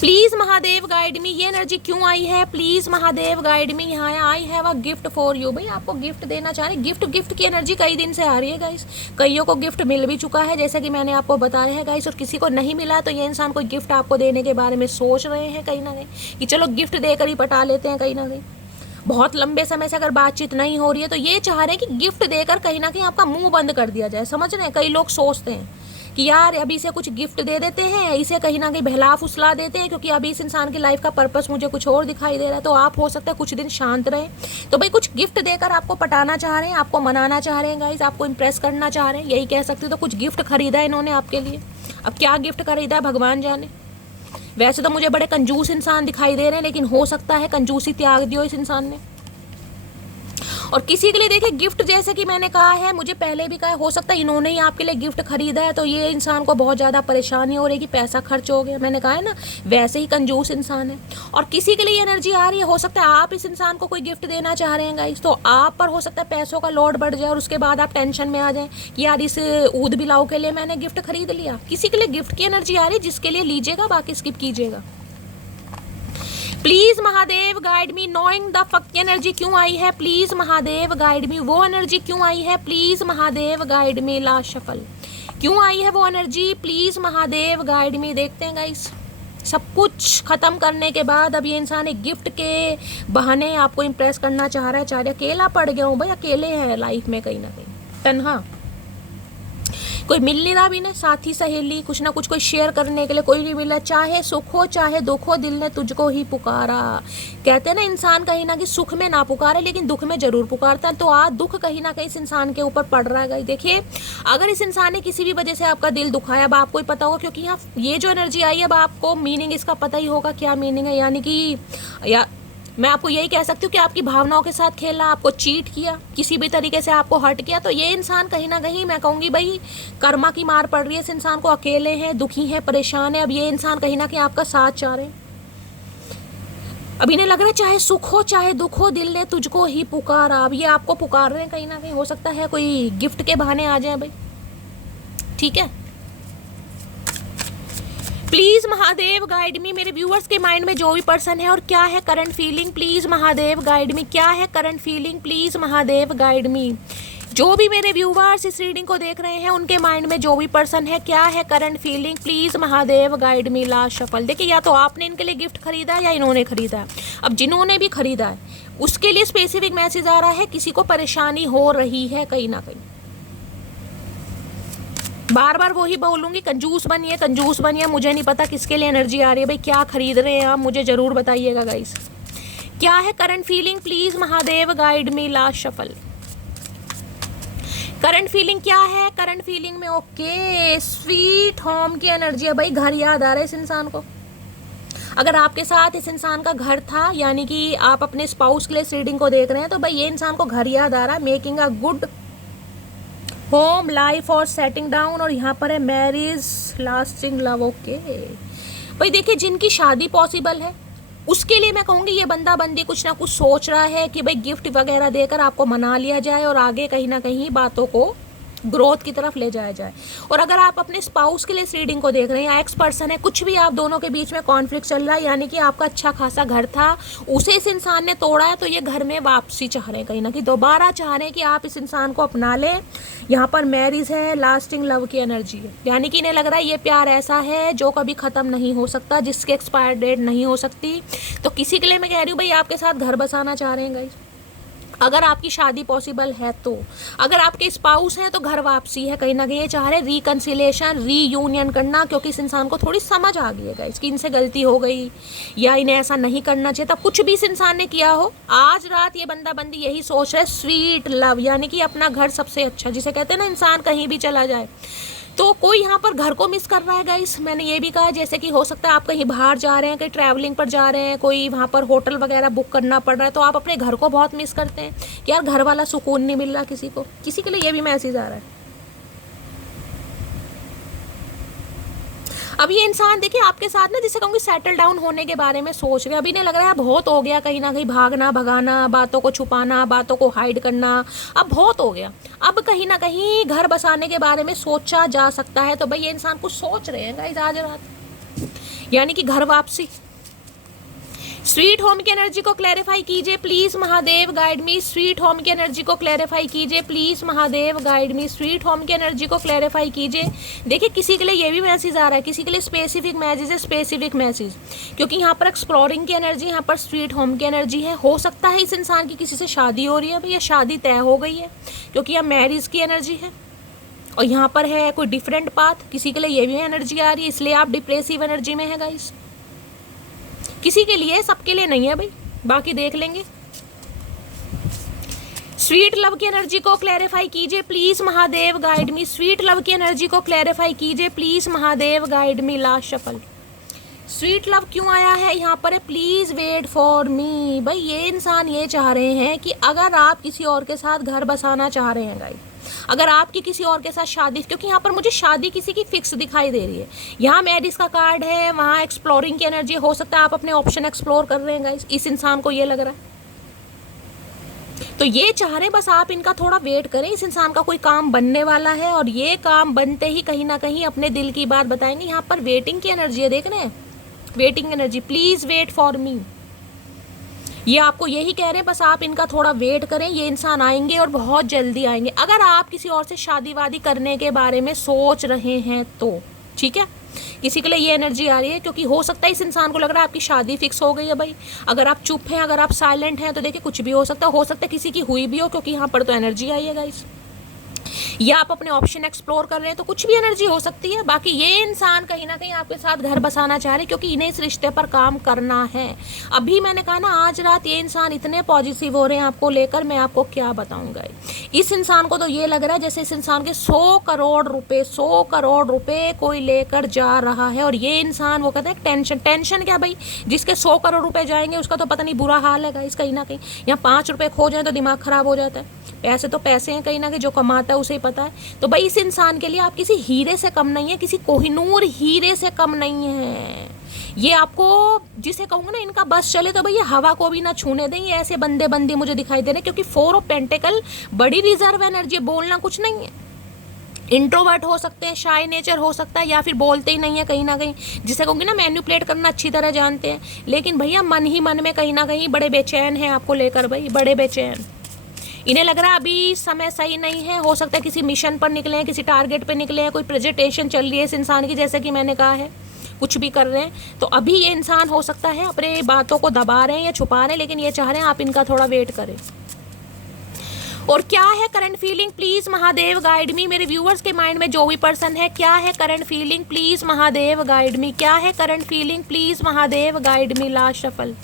Please Mahadev guide me. ये एनर्जी क्यों आई है? Please Mahadev guide me. यहाँ I have a gift for you. भाई आपको गिफ्ट देना चाह रहे, गिफ्ट की एनर्जी कई दिन से आ रही है गाइस। कईयों को गिफ्ट मिल भी चुका है जैसा कि मैंने आपको बताया है गाइस, और किसी को नहीं मिला तो ये इंसान कोई गिफ्ट आपको देने के बारे में सोच रहे हैं कहीं ना कहीं, कि चलो गिफ्ट देकर ही पटा लेते हैं कहीं ना कहीं। बहुत लंबे समय से अगर बातचीत नहीं हो रही है तो ये चाह रहे हैं कि गिफ्ट देकर कहीं ना कहीं आपका मुंह बंद कर दिया जाए, समझ रहे हैं? कई लोग सोचते हैं कि यार अभी इसे कुछ गिफ्ट दे देते हैं, इसे कहीं ना कहीं बहला फुसला देते हैं, क्योंकि अभी इस इंसान की लाइफ का पर्पस मुझे कुछ और दिखाई दे रहा है। तो आप हो सकता है कुछ दिन शांत रहें, तो भाई कुछ गिफ्ट देकर आपको पटाना चाह रहे हैं, आपको मनाना चाह रहे हैं गाइज, आपको इंप्रेस करना चाह रहे हैं, यही कह सकते हो। तो कुछ गिफ्ट खरीदा है इन्होंने आपके लिए। अब क्या गिफ्ट खरीदा है भगवान जाने। वैसे तो मुझे बड़े कंजूस इंसान दिखाई दे रहे हैं, लेकिन हो सकता है कंजूसी त्याग दियो इस इंसान ने। और किसी के लिए देखिए गिफ्ट, जैसे कि मैंने कहा है, मुझे पहले भी कहा है, हो सकता है इन्होंने ही आपके लिए गिफ्ट खरीदा है, तो ये इंसान को बहुत ज़्यादा परेशानी हो रही है कि पैसा खर्च हो गया। मैंने कहा है ना, वैसे ही कंजूस इंसान है। और किसी के लिए एनर्जी आ रही है, हो सकता है आप इस इंसान को कोई गिफ्ट देना चाह रहे हैं गाइस, तो आप पर हो सकता है पैसों का लोड बढ़ जाए और उसके बाद आप टेंशन में आ जाएं कि यार इस ऊद बिलाव के लिए मैंने गिफ्ट खरीद लिया। किसी के लिए गिफ्ट की एनर्जी आ रही है, जिसके लिए लीजिएगा, बाकी स्किप कीजिएगा। Please Mahadev guide me, knowing the fuck की एनर्जी क्यों आई है, प्लीज महादेव गाइड मी। वो एनर्जी क्यों आई है, please Mahadev guide me. Last shuffle क्यों आई है वो एनर्जी, प्लीज महादेव गाइड मी। देखते हैं गाइस, सब कुछ खत्म करने के बाद अब ये इंसान एक गिफ्ट के बहाने आपको इंप्रेस करना चाह रहा है। चाह रहे अकेला पड़ गया हूँ भाई, अकेले हैं लाइफ में, कहीं ना कहीं तन्हा, कोई मिल नहीं रहा भी नहीं, साथी सहेली कुछ ना कुछ कोई शेयर करने के लिए कोई नहीं मिला। चाहे सुख हो चाहे दुख हो, दिल ने तुझको ही पुकारा। कहते हैं ना, इंसान कहीं ना कहीं सुख में ना पुकारे लेकिन दुख में जरूर पुकारता है। तो आज दुख कहीं ना कहीं इस इंसान के ऊपर पड़ रहा है। देखिए, अगर इस इंसान ने किसी भी वजह से आपका दिल दुखाया, अब आपको ही पता होगा, क्योंकि यहाँ ये जो एनर्जी आई है, अब आपको मीनिंग इसका पता ही होगा क्या मीनिंग है। यानी कि या मैं आपको यही कह सकती हूँ कि आपकी भावनाओं के साथ खेला, आपको चीट किया, किसी भी तरीके से आपको हर्ट किया। तो ये इंसान कहीं ना कहीं, मैं कहूँगी भाई, कर्मा की मार पड़ रही है इस इंसान को। अकेले हैं, दुखी हैं, परेशान है। अब ये इंसान कहीं ना कहीं आपका साथ चाह रहे हैं। अब इन्हें लग रहा है चाहे सुख हो चाहे दुख हो, दिल ने तुझको ही पुकारा। अब ये आपको पुकार रहे हैं कहीं ना कहीं। हो सकता है कोई गिफ्ट के बहाने आ जाए भाई, ठीक है। प्लीज महादेव गाइड मी। मेरे व्यूअर्स के माइंड में जो भी पर्सन है और क्या है current feeling, please Mahadev guide मी। क्या है current feeling, please Mahadev guide मी। जो भी मेरे व्यूअर्स इस रीडिंग को देख रहे हैं, उनके माइंड में जो भी पर्सन है, क्या है current feeling, please Mahadev guide me. Last shuffle. देखिए, या तो आपने इनके लिए गिफ्ट खरीदा है या इन्होंने खरीदा है। अब जिन्होंने भी खरीदा है उसके लिए स्पेसिफिक मैसेज आ रहा है, किसी को परेशानी हो रही है कहीं ना कहीं। बार बार वही बोलूंगी, कंजूस बनिए, कंजूस बनिए। मुझे नहीं पता किसके लिए एनर्जी आ रही है भाई, क्या खरीद रहे हैं आप, मुझे जरूर बताइएगा गाइस। क्या है current feeling, please Mahadev guide me. Last shuffle. Current feeling क्या है, करंट फीलिंग में ओके, स्वीट होम की एनर्जी है भाई। घर याद आ रहा है इस इंसान को। अगर आपके साथ इस इंसान का घर था, यानी कि आप अपने स्पाउस के लिए इस रीडिंग को देख रहे हैं, तो भाई ये इंसान को घर याद आ रहा है। Making a good home life और सेटिंग डाउन, और यहाँ पर है मैरिज, लास्टिंग लव। ओके भाई, देखिए, जिनकी शादी पॉसिबल है उसके लिए मैं कहूँगी ये बंदा बंदी कुछ ना कुछ सोच रहा है कि भाई गिफ्ट वगैरह देकर आपको मना लिया जाए और आगे कहीं ना कहीं बातों को ग्रोथ की तरफ ले जाया जाए। और अगर आप अपने स्पाउस के लिए इस रीडिंग को देख रहे हैं, या एक्स पर्सन है, कुछ भी आप दोनों के बीच में कॉन्फ्लिक्ट चल रहा है, यानी कि आपका अच्छा खासा घर था, उसे इस इंसान ने तोड़ा है, तो ये घर में वापसी चाह रहे हैं, कहीं ना कहीं दोबारा चाह रहे हैं कि आप इस इंसान को अपना लें। यहाँ पर मैरिज है, लास्टिंग लव की एनर्जी है, यानी कि इन्हें लग रहा है ये प्यार ऐसा है जो कभी ख़त्म नहीं हो सकता, जिसकी एक्सपायर डेट नहीं हो सकती। तो किसी के लिए मैं कह रही हूँ भाई, आपके साथ घर बसाना चाह रहे हैं गाइस। अगर आपकी शादी पॉसिबल है तो, अगर आपके स्पाउस हैं तो घर वापसी है, कहीं ना कहीं ये चाह रहे रिकन्सिलेशन, रीयूनियन करना, क्योंकि इस इंसान को थोड़ी समझ आ गई है गाइस कि इनसे गलती हो गई या इन्हें ऐसा नहीं करना चाहिए था। कुछ भी इस इंसान ने किया हो, आज रात ये बंदा बंदी यही सोच रहे, स्वीट लव, यानी कि अपना घर सबसे अच्छा, जिसे कहते हैं ना इंसान कहीं भी चला जाए। तो कोई यहाँ पर घर को मिस कर रहा है गाइस। मैंने ये भी कहा, जैसे कि हो सकता है आप कहीं बाहर जा रहे हैं, कहीं ट्रैवलिंग पर जा रहे हैं, कोई वहाँ पर होटल वगैरह बुक करना पड़ रहा है, तो आप अपने घर को बहुत मिस करते हैं कि यार घर वाला सुकून नहीं मिल रहा किसी को। किसी के लिए ये भी मैसेज आ रहा है। अब ये इंसान देखिए आपके साथ ना, जिसे कहूँगी सेटल डाउन होने के बारे में सोच रहे हैं। अभी नहीं लग रहा है बहुत हो गया, कहीं ना कहीं भागना भगाना, बातों को छुपाना, बातों को हाइड करना, अब बहुत हो गया। अब कहीं ना कहीं घर बसाने के बारे में सोचा जा सकता है। तो भाई ये इंसान कुछ सोच रहे हैं गाइस आज रात, यानी कि घर वापसी। स्वीट होम की एनर्जी को क्लैरिफाई कीजिए please Mahadev guide me. Sweet home की एनर्जी को क्लैरिफाई कीजिए please Mahadev guide me. Sweet home की एनर्जी को क्लैरिफाई कीजिए। देखिए, किसी के लिए ये भी मैसेज आ रहा है, किसी के लिए स्पेसिफिक मैसेज है, स्पेसिफिक मैसेज, क्योंकि यहाँ पर एक्सप्लोरिंग की एनर्जी, यहाँ पर स्वीट होम की एनर्जी है। हो सकता है इस इंसान की किसी से शादी हो रही है, या शादी तय हो गई है, क्योंकि यहाँ मैरिज की एनर्जी है। और यहाँ पर है कोई डिफरेंट पाथ, किसी के लिए ये भी एनर्जी आ रही है, इसलिए आप डिप्रेसिव एनर्जी में है गाइस। किसी के लिए, सबके लिए नहीं है भाई, बाकी देख लेंगे। स्वीट लव की एनर्जी को क्लैरिफाई कीजिए please Mahadev, guide me. Sweet love की एनर्जी को क्लैरिफाई कीजिए please Mahadev, guide me. Last shuffle. Sweet love क्यों आया है यहाँ पर है, प्लीज वेट फॉर मी। भाई ये इंसान ये चाह रहे हैं कि अगर आप किसी और के साथ घर बसाना चाह रहे हैं गाइस, अगर आपकी किसी और के साथ शादी, क्योंकि यहाँ पर मुझे शादी किसी की फिक्स दिखाई दे रही है। यहाँ मैरिज का कार्ड है, वहाँ एक्सप्लोरिंग की एनर्जी, हो सकता है आप अपने ऑप्शन एक्सप्लोर कर रहे हैं गाइस, इस इंसान को ये लग रहा है। तो ये चाह रहे हैं बस आप इनका थोड़ा वेट करें, इस इंसान का कोई काम बनने वाला है और ये काम बनते ही कहीं ना कहीं अपने दिल की बात बताएंगे। यहाँ पर वेटिंग की एनर्जी है, देख रहे हैं, waiting energy. Please wait for me, ये आपको यही कह रहे हैं बस आप इनका थोड़ा वेट करें, ये इंसान आएंगे और बहुत जल्दी आएंगे। अगर आप किसी और से शादी वादी करने के बारे में सोच रहे हैं तो ठीक है, किसी के लिए ये एनर्जी आ रही है, क्योंकि हो सकता है इस इंसान को लग रहा है आपकी शादी फिक्स हो गई है भाई। अगर आप चुप हैं, अगर आप साइलेंट हैं तो देखिए कुछ भी हो सकता है किसी की हुई भी हो, क्योंकि यहाँ पर तो एनर्जी आई है गाइस। या आप अपने ऑप्शन एक्सप्लोर कर रहे हैं तो कुछ भी एनर्जी हो सकती है। बाकी ये इंसान कहीं ना कहीं आपके साथ घर बसाना चाह रहे हैं, क्योंकि इन्हें इस रिश्ते पर काम करना है। अभी मैंने कहा ना, आज रात ये इंसान इतने पॉजिटिव हो रहे हैं आपको लेकर, मैं आपको क्या बताऊंगा। इस इंसान को तो ये लग रहा है जैसे इस इंसान के 100 करोड़ रुपए कोई लेकर जा रहा है। और ये इंसान, वो कहते हैं टेंशन क्या भाई, जिसके 100 करोड़ रुपए जाएंगे उसका तो पता नहीं बुरा हाल है गाइस। कहीं ना कहीं यहाँ 5 रुपए खो जाए तो दिमाग खराब हो जाता है। पैसे तो पैसे हैं, कहीं ना कहीं जो कमाता है उसे ही पता है। तो भाई इस इंसान के लिए आप किसी हीरे से कम नहीं है, किसी कोहिनूर हीरे से कम नहीं है। ये आपको, जिसे कहूँगा ना इनका बस चले तो भैया हवा को भी ना छूने दें। ये ऐसे बंदे बंदी मुझे दिखाई दे रहे हैं, क्योंकि 4 ऑफ पेंटिकल बड़ी रिजर्व एनर्जी, बोलना कुछ नहीं है। इंट्रोवर्ट हो सकते हैं, शाय नेचर हो सकता है, या फिर बोलते ही नहीं है कहीं ना कहीं, जिसे कहूँगी ना मैनिपुलेट करना अच्छी तरह जानते हैं। लेकिन भैया मन ही मन में कहीं ना कहीं बड़े बेचैन हैं आपको लेकर भाई, बड़े बेचैन। इन्हें लग रहा है अभी समय सही नहीं है, हो सकता है किसी मिशन पर निकले हैं, किसी टारगेट पे निकले हैं, कोई प्रेजेंटेशन चल रही है इस इंसान की, जैसे कि मैंने कहा है, कुछ भी कर रहे हैं। तो अभी ये इंसान हो सकता है अपने बातों को दबा रहे हैं या छुपा रहे हैं, लेकिन ये चाह रहे हैं आप इनका थोड़ा वेट करें। और क्या है current feeling, please Mahadev guide मी। मेरे व्यूअर्स के माइंड में जो भी पर्सन है, क्या है current feeling, please Mahadev guide मी। क्या है current feeling, please Mahadev guide me. Last shuffle.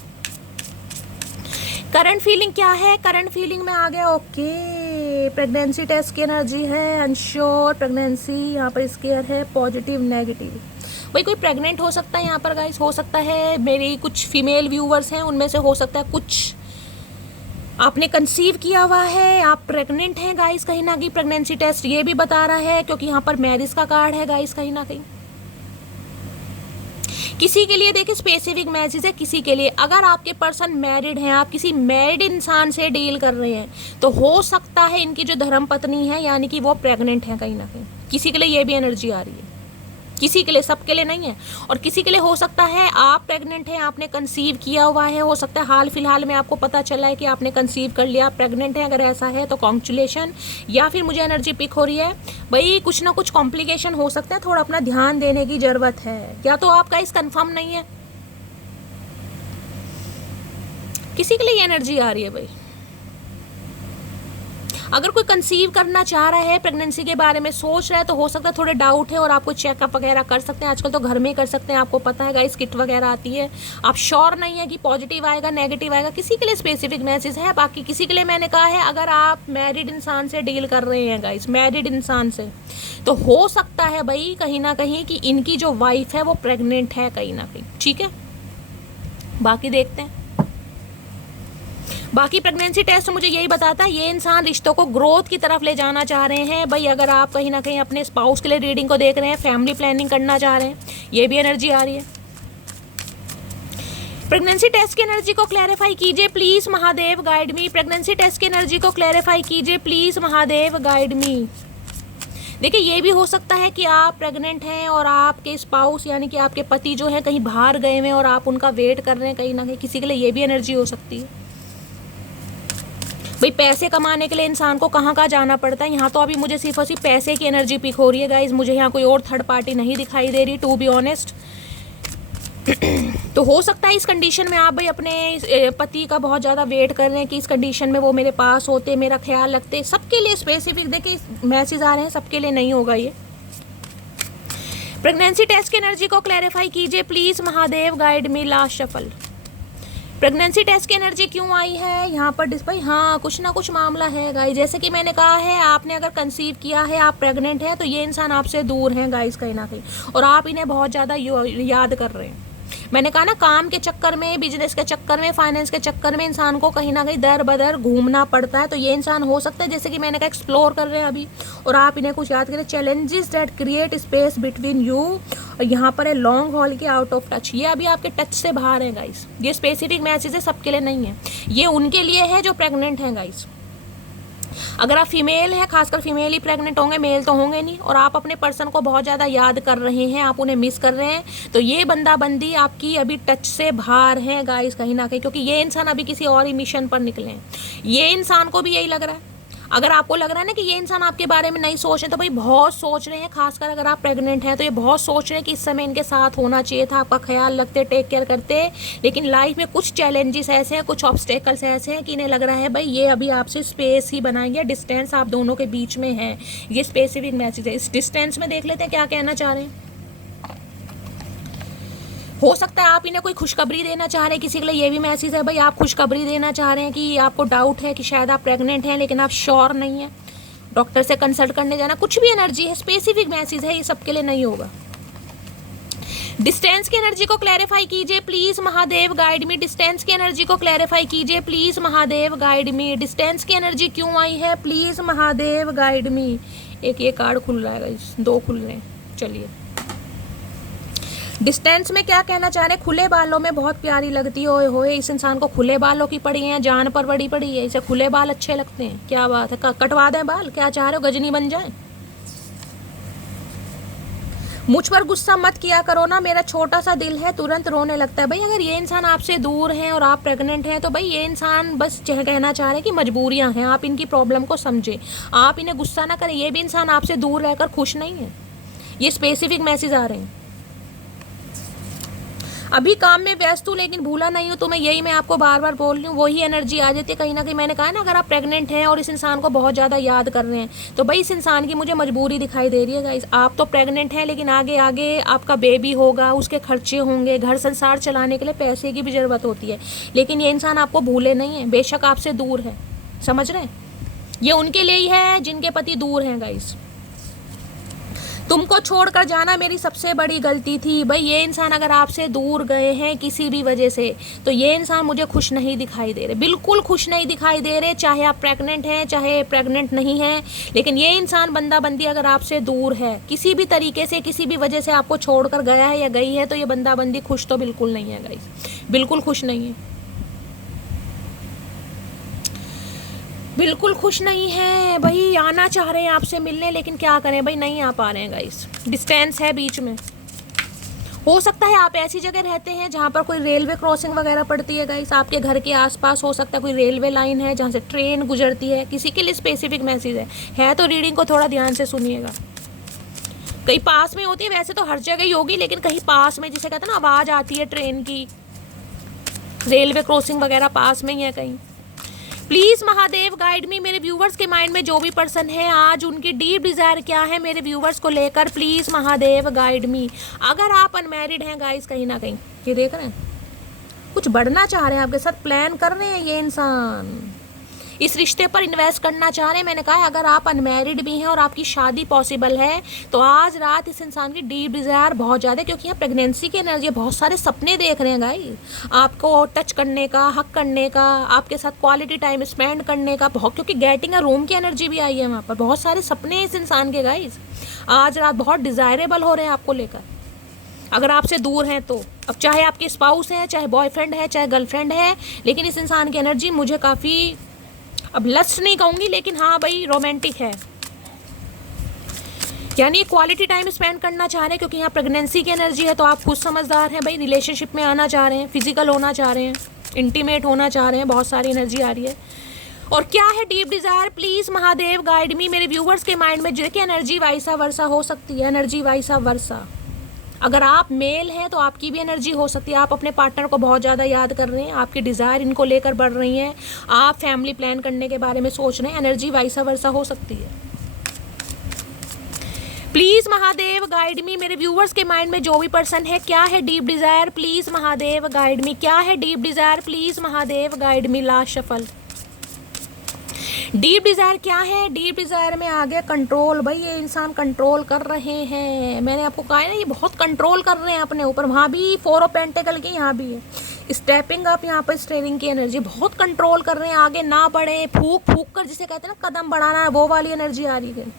Current feeling क्या है, करंट फीलिंग में आ गया। ओके, प्रेगनेंसी टेस्ट की एनर्जी है, अनश्योर प्रेगनेंसी, यहाँ पर स्केयर है, पॉजिटिव नेगेटिव। भाई कोई प्रेग्नेंट हो सकता है यहाँ पर गाइस, हो सकता है मेरी कुछ फीमेल व्यूवर्स हैं, उनमें से हो सकता है कुछ आपने कंसीव किया हुआ है, आप प्रेग्नेंट हैं गाइस। कहीं ना कहीं प्रेगनेंसी टेस्ट ये भी बता रहा है, क्योंकि यहाँ पर मैरिज का कार्ड है गाइस। कहीं ना कहीं किसी के लिए देखिए स्पेसिफिक मैसेज है, किसी के लिए अगर आपके पर्सन मैरिड हैं, आप किसी मैरिड इंसान से डील कर रहे हैं, तो हो सकता है इनकी जो धर्म पत्नी है यानी कि वो प्रेग्नेंट है कहीं ना कहीं। किसी के लिए ये भी एनर्जी आ रही है, किसी के लिए, सबके लिए नहीं है। और किसी के लिए हो सकता है आप प्रेग्नेंट हैं, आपने कंसीव किया हुआ है, हो सकता है हाल फिलहाल में आपको पता चला है कि आपने कंसीव कर लिया, आप प्रेग्नेंट हैं। अगर ऐसा है तो कॉन्ग्रेचुलेशन। या फिर मुझे एनर्जी पिक हो रही है भाई कुछ ना कुछ कॉम्प्लिकेशन हो सकता है, थोड़ा अपना ध्यान देने की जरूरत है। क्या तो आपका इस कंफर्म नहीं है, किसी के लिए एनर्जी आ रही है भाई। अगर कोई कंसीव करना चाह रहा है, प्रेगनेंसी के बारे में सोच रहा है, तो हो सकता है थोड़े डाउट है और आपको चेकअप वगैरह कर सकते हैं। आजकल तो घर में ही कर सकते हैं, आपको पता है गाइस, किट वगैरह आती है। आप श्योर नहीं है कि पॉजिटिव आएगा नेगेटिव आएगा, किसी के लिए स्पेसिफिक मैसेज है। बाकी किसी के लिए मैंने कहा है अगर आप मैरिड इंसान से डील कर रहे हैं गाइस, मैरिड इंसान से, तो हो सकता है भाई कहीं ना कहीं कि इनकी जो वाइफ है वो प्रेग्नेंट है कहीं ना कहीं। ठीक है, बाकी देखते हैं। बाकी प्रेगनेंसी टेस्ट मुझे यही बताता है ये इंसान रिश्तों को ग्रोथ की तरफ ले जाना चाह रहे हैं भाई। अगर आप कहीं ना कहीं अपने स्पाउस के लिए रीडिंग को देख रहे हैं, फैमिली प्लानिंग करना चाह रहे हैं, ये भी एनर्जी आ रही है। प्रेगनेंसी टेस्ट की एनर्जी को क्लैरिफाई कीजिए please Mahadev guide me. Pregnancy test की एनर्जी को क्लैरिफाई कीजिए प्लीज महादेव गाइड मी। देखिए ये भी हो सकता है कि आप प्रेग्नेंट हैं और आपके स्पाउस यानी कि आपके पति जो है कहीं बाहर गए हुए हैं और आप उनका वेट कर रहे हैं कहीं ना कहीं, किसी के लिए ये भी एनर्जी हो सकती है। भाई पैसे कमाने के लिए इंसान को कहाँ कहाँ जाना पड़ता है, यहाँ तो अभी मुझे सिर्फ और सिर्फ पैसे की एनर्जी पिक हो रही है गाइज। मुझे यहाँ कोई और थर्ड पार्टी नहीं दिखाई दे रही, टू बी ऑनेस्ट। तो हो सकता है इस कंडीशन में आप भाई अपने पति का बहुत ज़्यादा वेट कर रहे हैं कि इस कंडीशन में वो मेरे पास होते, मेरा ख्याल रखते। सबके लिए स्पेसिफिक देखिए मैसेज आ रहे हैं, सबके लिए नहीं होगा ये। प्रेगनेंसी टेस्ट की एनर्जी को क्लैरिफाई कीजिए please Mahadev, guide me, last shuffle. Pregnancy test की एनर्जी क्यों आई है यहाँ पर डिस्प्ले? हाँ, कुछ ना कुछ मामला है गाइस। जैसे कि मैंने कहा है, आपने अगर कंसीव किया है, आप प्रेग्नेंट हैं, तो ये इंसान आपसे दूर हैं गाइस कहीं ना कहीं, और आप इन्हें बहुत ज़्यादा याद कर रहे हैं। मैंने कहा ना, काम के चक्कर में, बिजनेस के चक्कर में, फाइनेंस के चक्कर में इंसान को कहीं ना कहीं दर बदर घूमना पड़ता है। तो ये इंसान हो सकता है, जैसे कि मैंने कहा, एक्सप्लोर कर रहे हैं अभी, और आप इन्हें कुछ याद करें। Challenges that create space between you, यहाँ पर है लॉन्ग हॉल के आउट ऑफ टच। ये अभी आपके टच से बाहर है गाइस। ये स्पेसिफिक मैसेज है, सबके लिए नहीं है, ये उनके लिए है जो प्रेग्नेंट हैं गाइस। अगर आप फीमेल हैं, खासकर फीमेल ही प्रेग्नेंट होंगे, मेल तो होंगे नहीं, और आप अपने पर्सन को बहुत ज़्यादा याद कर रहे हैं, आप उन्हें मिस कर रहे हैं, तो ये बंदा बंदी आपकी अभी टच से बाहर है गाइस कहीं ना कहीं, क्योंकि ये इंसान अभी किसी और ही मिशन पर निकले हैं। ये इंसान को भी यही लग रहा है। अगर आपको लग रहा है ना कि ये इंसान आपके बारे में नहीं सोच रहे, तो भाई बहुत सोच रहे हैं। खासकर अगर आप प्रेग्नेंट हैं तो ये बहुत सोच रहे हैं कि इस समय इनके साथ होना चाहिए था, आपका ख्याल रखते, टेक केयर करते, लेकिन लाइफ में कुछ चैलेंजेस ऐसे हैं, कुछ ऑब्स्टेकल्स ऐसे हैं कि इन्हें लग रहा है भाई ये अभी आपसे स्पेस ही बनाएंगे, डिस्टेंस आप दोनों के बीच में है। ये स्पेसिफिक मैसेज है। इस डिस्टेंस में देख लेते हैं क्या कहना चाह रहे हैं। हो सकता है आप इन्हें कोई खुशखबरी देना चाह रहे हैं, किसी के लिए ये भी मैसेज है भाई, आप खुशखबरी देना चाह रहे हैं कि आपको डाउट है कि शायद आप प्रेग्नेंट हैं, लेकिन आप श्योर नहीं है, डॉक्टर से कंसल्ट करने जाना, कुछ भी एनर्जी है, स्पेसिफिक मैसेज है, ये सबके लिए नहीं होगा। डिस्टेंस की एनर्जी को क्लैरिफाई कीजिए please Mahadev, guide me. Distance की एनर्जी को क्लैरिफाई कीजिए please Mahadev, guide me. Distance की एनर्जी क्यों आई है, प्लीज महादेव, गाइड मी। एक ये कार्ड खुल रहा है, दो खुल रहे हैं। चलिए, डिस्टेंस में क्या कहना चाह रहे हैं? खुले बालों में बहुत प्यारी लगती है। ओए होए, इस इंसान को खुले बालों की पड़ी है, जान पर बड़ी पड़ी है, इसे खुले बाल अच्छे लगते हैं। क्या बात है, कटवा दें बाल? क्या चाह रहे हो, गजनी बन जाए? मुझ पर गुस्सा मत किया करो ना, मेरा छोटा सा दिल है तुरंत रोने लगता है। भाई अगर ये इंसान आपसे दूर है और आप प्रेग्नेंट हैं, तो भाई ये इंसान बस कहना चाह रहे हैं कि मजबूरियां हैं, आप इनकी प्रॉब्लम को समझें, आप इन्हें गुस्सा ना करें। ये भी इंसान आपसे दूर रहकर खुश नहीं है, ये स्पेसिफिक मैसेज आ रहे हैं। अभी काम में व्यस्त हूँ लेकिन भूला नहीं हूँ, तो मैं आपको बार बार बोल रही हूँ, वही एनर्जी आ जाती है कहीं ना कहीं। मैंने कहा ना, अगर आप प्रेग्नेंट हैं और इस इंसान को बहुत ज़्यादा याद कर रहे हैं, तो भाई इस इंसान की मुझे मजबूरी दिखाई दे रही है गाइस। आप तो प्रेग्नेंट हैं, लेकिन आगे आगे आपका बेबी होगा, उसके खर्चे होंगे, घर संसार चलाने के लिए पैसे की भी ज़रूरत होती है, लेकिन ये इंसान आपको भूले नहीं है, बेशक आपसे दूर है, समझ रहे हैं? ये उनके लिए ही है जिनके पति दूर हैं गाइस। तुमको छोड़कर जाना मेरी सबसे बड़ी गलती थी। भाई ये इंसान अगर आपसे दूर गए हैं किसी भी वजह से, तो ये इंसान मुझे खुश नहीं दिखाई दे रहे, बिल्कुल खुश नहीं दिखाई दे रहे, चाहे आप प्रेग्नेंट हैं चाहे प्रेग्नेंट नहीं हैं। लेकिन ये इंसान बंदा बंदी अगर आपसे दूर है किसी भी तरीके से, किसी भी वजह से आपको छोड़कर गया है या गई है, तो ये बंदा बंदी खुश तो बिल्कुल नहीं है गाइस, बिल्कुल खुश नहीं है, बिल्कुल खुश नहीं है। भाई आना चाह रहे हैं आपसे मिलने, लेकिन क्या करें भाई, नहीं आ पा रहे हैं गाइस, डिस्टेंस है बीच में। हो सकता है आप ऐसी जगह रहते हैं जहाँ पर कोई रेलवे क्रॉसिंग वगैरह पड़ती है गाइस, आपके घर के आसपास हो सकता है कोई रेलवे लाइन है जहाँ से ट्रेन गुजरती है, किसी के लिए स्पेसिफिक मैसेज है तो रीडिंग को थोड़ा ध्यान से सुनिएगा। कहीं पास में होती है, वैसे तो हर जगह ही होगी, लेकिन कहीं पास में, जिसे कहते हैं ना आवाज़ आती है ट्रेन की, रेलवे क्रॉसिंग वगैरह पास में ही है कहीं। प्लीज महादेव गाइड मी। मेरे व्यूवर्स के माइंड में जो भी पर्सन है आज, उनकी डीप डिजायर क्या है मेरे व्यूवर्स को लेकर, प्लीज महादेव गाइड मी। अगर आप अनमैरिड हैं गाइस, कहीं ना कहीं ये देख रहे हैं, कुछ बढ़ना चाह रहे हैं आपके साथ, प्लान कर रहे हैं ये इंसान, इस रिश्ते पर इन्वेस्ट करना चाह रहे हैं। मैंने कहा है, अगर आप अनमैरिड भी हैं और आपकी शादी पॉसिबल है, तो आज रात इस इंसान की डीप डिज़ायर बहुत ज़्यादा, क्योंकि यहाँ प्रेगनेंसी की एनर्जी, बहुत सारे सपने देख रहे हैं गाइस, आपको टच करने का, हक करने का, आपके साथ क्वालिटी टाइम स्पेंड करने का, बहुत, क्योंकि गेटिंग अ रूम की एनर्जी भी आई है वहाँ पर, बहुत सारे सपने हैं इस इंसान के गाइस, आज रात बहुत डिज़ायरेबल हो रहे हैं आपको लेकर। अगर आपसे दूर हैं तो, अब चाहे आपके स्पाउस हैं, चाहे बॉयफ्रेंड है, चाहे गर्लफ्रेंड है, लेकिन इस इंसान की एनर्जी मुझे काफ़ी, अब लस्ट नहीं कहूँगी, लेकिन हाँ भाई रोमांटिक है, यानी क्वालिटी टाइम स्पेंड करना चाह रहे हैं, क्योंकि यहाँ प्रेगनेंसी की एनर्जी है, तो आप खुद समझदार हैं भाई, रिलेशनशिप में आना चाह रहे हैं, फिजिकल होना चाह रहे हैं, इंटीमेट होना चाह रहे हैं, बहुत सारी एनर्जी आ रही है। और क्या है deep desire, please Mahadev guide मी। मेरे व्यूवर्स के माइंड में जो कि एनर्जी वाइसा वर्सा हो सकती है, एनर्जी वाइसा वर्सा, अगर आप मेल हैं तो आपकी भी एनर्जी हो सकती है, आप अपने पार्टनर को बहुत ज़्यादा याद कर रहे हैं, आपकी डिज़ायर इनको लेकर बढ़ रही हैं, आप फैमिली प्लान करने के बारे में सोच रहे हैं, एनर्जी वाइसा वर्सा हो सकती है। प्लीज़ महादेव गाइड मी, मेरे व्यूवर्स के माइंड में जो भी पर्सन है, क्या है deep desire, please Mahadev guide मी, क्या है deep desire, please Mahadev guide me. Last shuffle, deep desire क्या है? डीप डिज़ायर में आ गया कंट्रोल। भाई ये इंसान कंट्रोल कर रहे हैं, मैंने आपको कहा है ना, ये बहुत कंट्रोल कर रहे हैं अपने ऊपर। वहाँ भी 4 ऑफ पेंटिकल की, यहाँ भी है स्टेपिंग अप, यहाँ पर स्टेयरिंग की एनर्जी, बहुत कंट्रोल कर रहे हैं, आगे ना बढ़े, फूक फूक कर जिसे कहते हैं ना कदम बढ़ाना है, वो वाली एनर्जी आ रही है।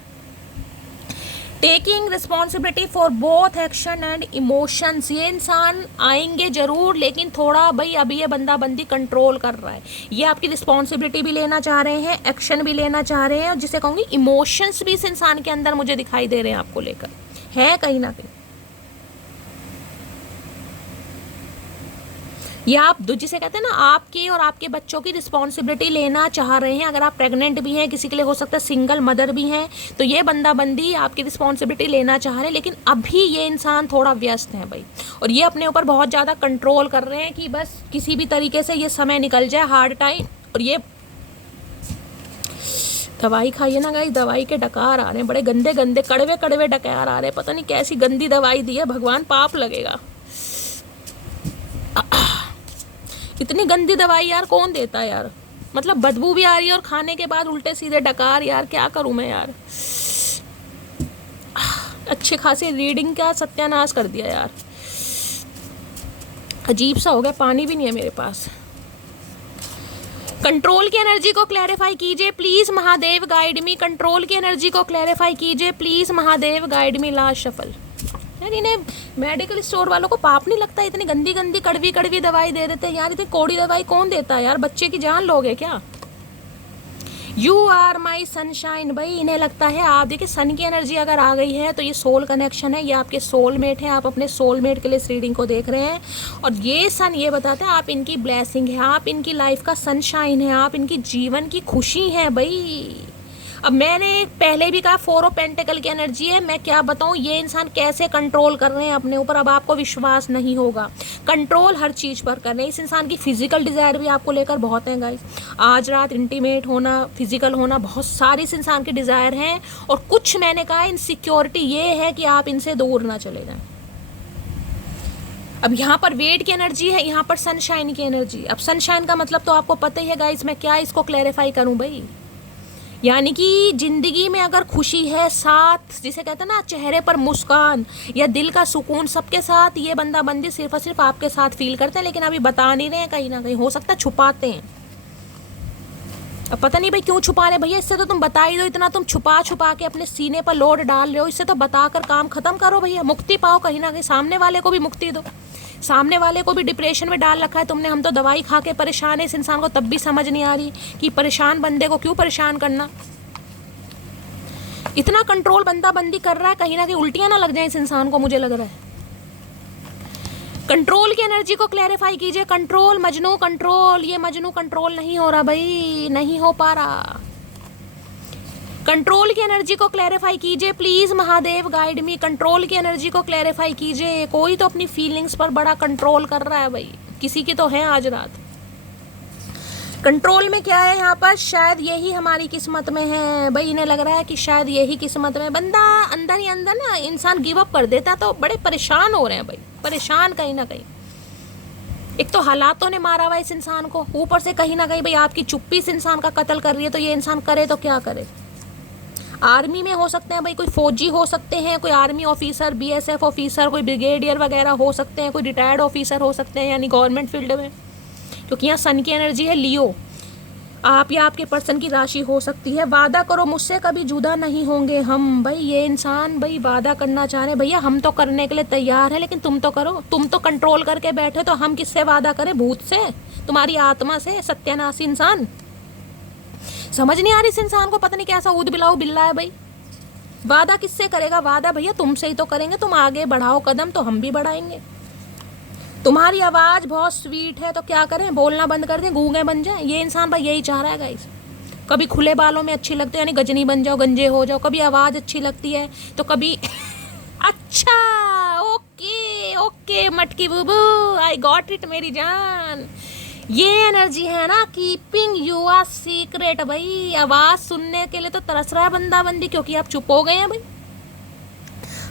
Taking responsibility for both action and emotions, ये इंसान आएंगे जरूर, लेकिन थोड़ा भाई अभी ये बंदा बंदी कंट्रोल कर रहा है। ये आपकी रिस्पॉन्सिबिलिटी भी लेना चाह रहे हैं, एक्शन भी लेना चाह रहे हैं, और जिसे कहूँगी इमोशंस भी इस इंसान के अंदर मुझे दिखाई दे रहे हैं आपको लेकर, है कहीं ना कहीं। या आप जिसे कहते हैं ना, आपके और आपके बच्चों की रिस्पॉन्सिबिलिटी लेना चाह रहे हैं। अगर आप प्रेग्नेंट भी हैं, किसी के लिए हो सकता है सिंगल मदर भी हैं, तो ये बंदा बंदी आपकी रिस्पॉन्सिबिलिटी लेना चाह रहे हैं, लेकिन अभी ये इंसान थोड़ा व्यस्त है भाई, और ये अपने ऊपर बहुत ज़्यादा कंट्रोल कर रहे हैं कि बस किसी भी तरीके से ये समय निकल जाए, हार्ड टाइम। और ये दवाई खाइए ना गाइस, दवाई के डकार आ रहे हैं, बड़े गंदे गंदे कड़वे कड़वे डकार आ रहे हैं, पता नहीं कैसी गंदी दवाई दी है भगवान, पाप लगेगा। इतनी गंदी दवाई यार कौन देता है यार, मतलब बदबू भी आ रही है और खाने के बाद उल्टे सीधे डकार, यार क्या करूं मैं यार। अच्छे खासे रीडिंग का सत्यानाश कर दिया यार, अजीब सा हो गया, पानी भी नहीं है मेरे पास। कंट्रोल की एनर्जी को क्लैरिफाई कीजिए please Mahadev guide me, control की एनर्जी को क्लैरिफाई कीजिए please Mahadev guide me. Last shuffle, यार इन्हें मेडिकल स्टोर वालों को पाप नहीं लगता, इतनी गंदी गंदी कड़वी कड़वी दवाई दे देते हैं यार, इतनी कोड़ी दवाई कौन देता है यार, बच्चे की जान लोगे क्या। यू आर माई सनशाइन, भाई इन्हें लगता है आप देखिए सन की एनर्जी अगर आ गई है तो ये सोल कनेक्शन है, ये आपके सोलमेट है, आप अपने सोलमेट के लिए इस रीडिंग को देख रहे हैं, और ये सन ये बताता है आप इनकी ब्लेसिंग है, आप इनकी लाइफ का सनशाइन है, आप इनकी जीवन की खुशी है भाई। अब मैंने पहले भी कहा 4 ऑफ पेंटिकल की एनर्जी है, मैं क्या बताऊं ये इंसान कैसे कंट्रोल कर रहे हैं अपने ऊपर, अब आपको विश्वास नहीं होगा। कंट्रोल हर चीज़ पर कर रहे हैं, इस इंसान की फिजिकल डिज़ायर भी आपको लेकर बहुत है गाइस, आज रात इंटीमेट होना, फिजिकल होना, बहुत सारी इस इंसान की डिज़ायर हैं, और कुछ मैंने कहा इनसिक्योरिटी ये है कि आप इनसे दूर ना चले जाएं। अब यहाँ पर वेट की एनर्जी है, यहाँ पर सनशाइन की एनर्जी। अब सनशाइन का मतलब तो आपको पता ही है गाइस, मैं क्या इसको क्लैरिफाई करूँ भाई, यानी कि जिंदगी में अगर खुशी है, साथ जिसे कहते हैं ना चेहरे पर मुस्कान या दिल का सुकून, सबके साथ ये बंदा बंदी सिर्फ और सिर्फ आपके साथ फील करते हैं, लेकिन अभी बता नहीं रहे हैं, कहीं ना कहीं हो सकता है छुपाते हैं। अब पता नहीं भाई क्यों छुपा रहे भैया, इससे तो तुम बता ही दो, इतना तुम छुपा छुपा के अपने सीने पर लोड डाल रहे हो, इससे तो बताकर काम खत्म करो भैया, मुक्ति पाओ कहीं ना कहीं, सामने वाले को भी मुक्ति दो, सामने वाले को भी डिप्रेशन में डाल रखा है तुमने, हम तो दवाई खा के परेशान है, इस इंसान को तब भी समझ नहीं आ रही कि परेशान बंदे को क्यों परेशान करना। इतना कंट्रोल बंदा बंदी कर रहा है, कहीं ना कहीं उल्टियां ना लग जाए इस इंसान को, मुझे लग रहा है। कंट्रोल की एनर्जी को क्लैरिफाई कीजिए, कंट्रोल मजनू कंट्रोल, ये मजनू कंट्रोल नहीं हो रहा भाई, नहीं हो पा रहा। कंट्रोल की एनर्जी को क्लैरिफाई कीजिए please Mahadev guide me, control की एनर्जी को क्लैरिफाई कीजिए। कोई तो अपनी फीलिंग्स पर बड़ा कंट्रोल कर रहा है भाई, किसी की तो है आज रात। कंट्रोल में क्या है यहाँ पर, शायद यही हमारी किस्मत में है भाई, इन्हें लग रहा है कि शायद यही किस्मत में, बंदा अंदर ही अंदर ना इंसान गिव अप कर देता, तो बड़े परेशान हो रहे हैं भाई, परेशान कहीं ना कहीं। एक तो हालातों ने मारा हुआ इस इंसान को, ऊपर से कहीं ना कहीं भाई आपकी चुप्पी इस इंसान का कत्ल कर रही है, तो ये इंसान करे तो क्या करे। आर्मी में हो सकते हैं भाई, कोई फौजी हो सकते हैं, कोई आर्मी ऑफिसर, बीएसएफ ऑफिसर, कोई ब्रिगेडियर वगैरह हो सकते हैं, कोई रिटायर्ड ऑफिसर हो सकते हैं, यानी गवर्नमेंट फील्ड में, क्योंकि यहाँ सन की एनर्जी है लियो। आप या आपके पर्सन की राशि हो सकती है। वादा करो मुझसे कभी जुदा नहीं होंगे हम, भाई ये इंसान भाई वादा करना चाह रहे हैं, भैया हम तो करने के लिए तैयार है, लेकिन तुम तो करो, तुम तो कंट्रोल करके बैठे, तो हम किससे वादा करें, भूत से, तुम्हारी आत्मा से, सत्यानाशी इंसान। समझ नहीं आ रही इस इंसान को, पता नहीं कैसा ऊद बिलाऊ बिल्ला है भाई। वादा किससे करेगा, वादा भैया तुमसे ही तो करेंगे, तुम आगे बढ़ाओ कदम तो हम भी बढ़ाएंगे। तुम्हारी आवाज़ बहुत स्वीट है, तो क्या करें, बोलना बंद कर दें, गूंगे बन जाए। ये इंसान भाई यही चाह रहा है गाइस, कभी खुले बालों में अच्छी लगती है, यानी गजनी बन जाओ, गंजे हो जाओ, कभी आवाज़ अच्छी लगती है तो कभी अच्छा ओके ओके मटकी बुबू, आई गॉट इट मेरी जान। ये एनर्जी है ना कीपिंग योर सीक्रेट। भाई आवाज सुनने के लिए तो तरस रहा है बंदा बंदी, क्योंकि आप चुप हो गए हैं भाई।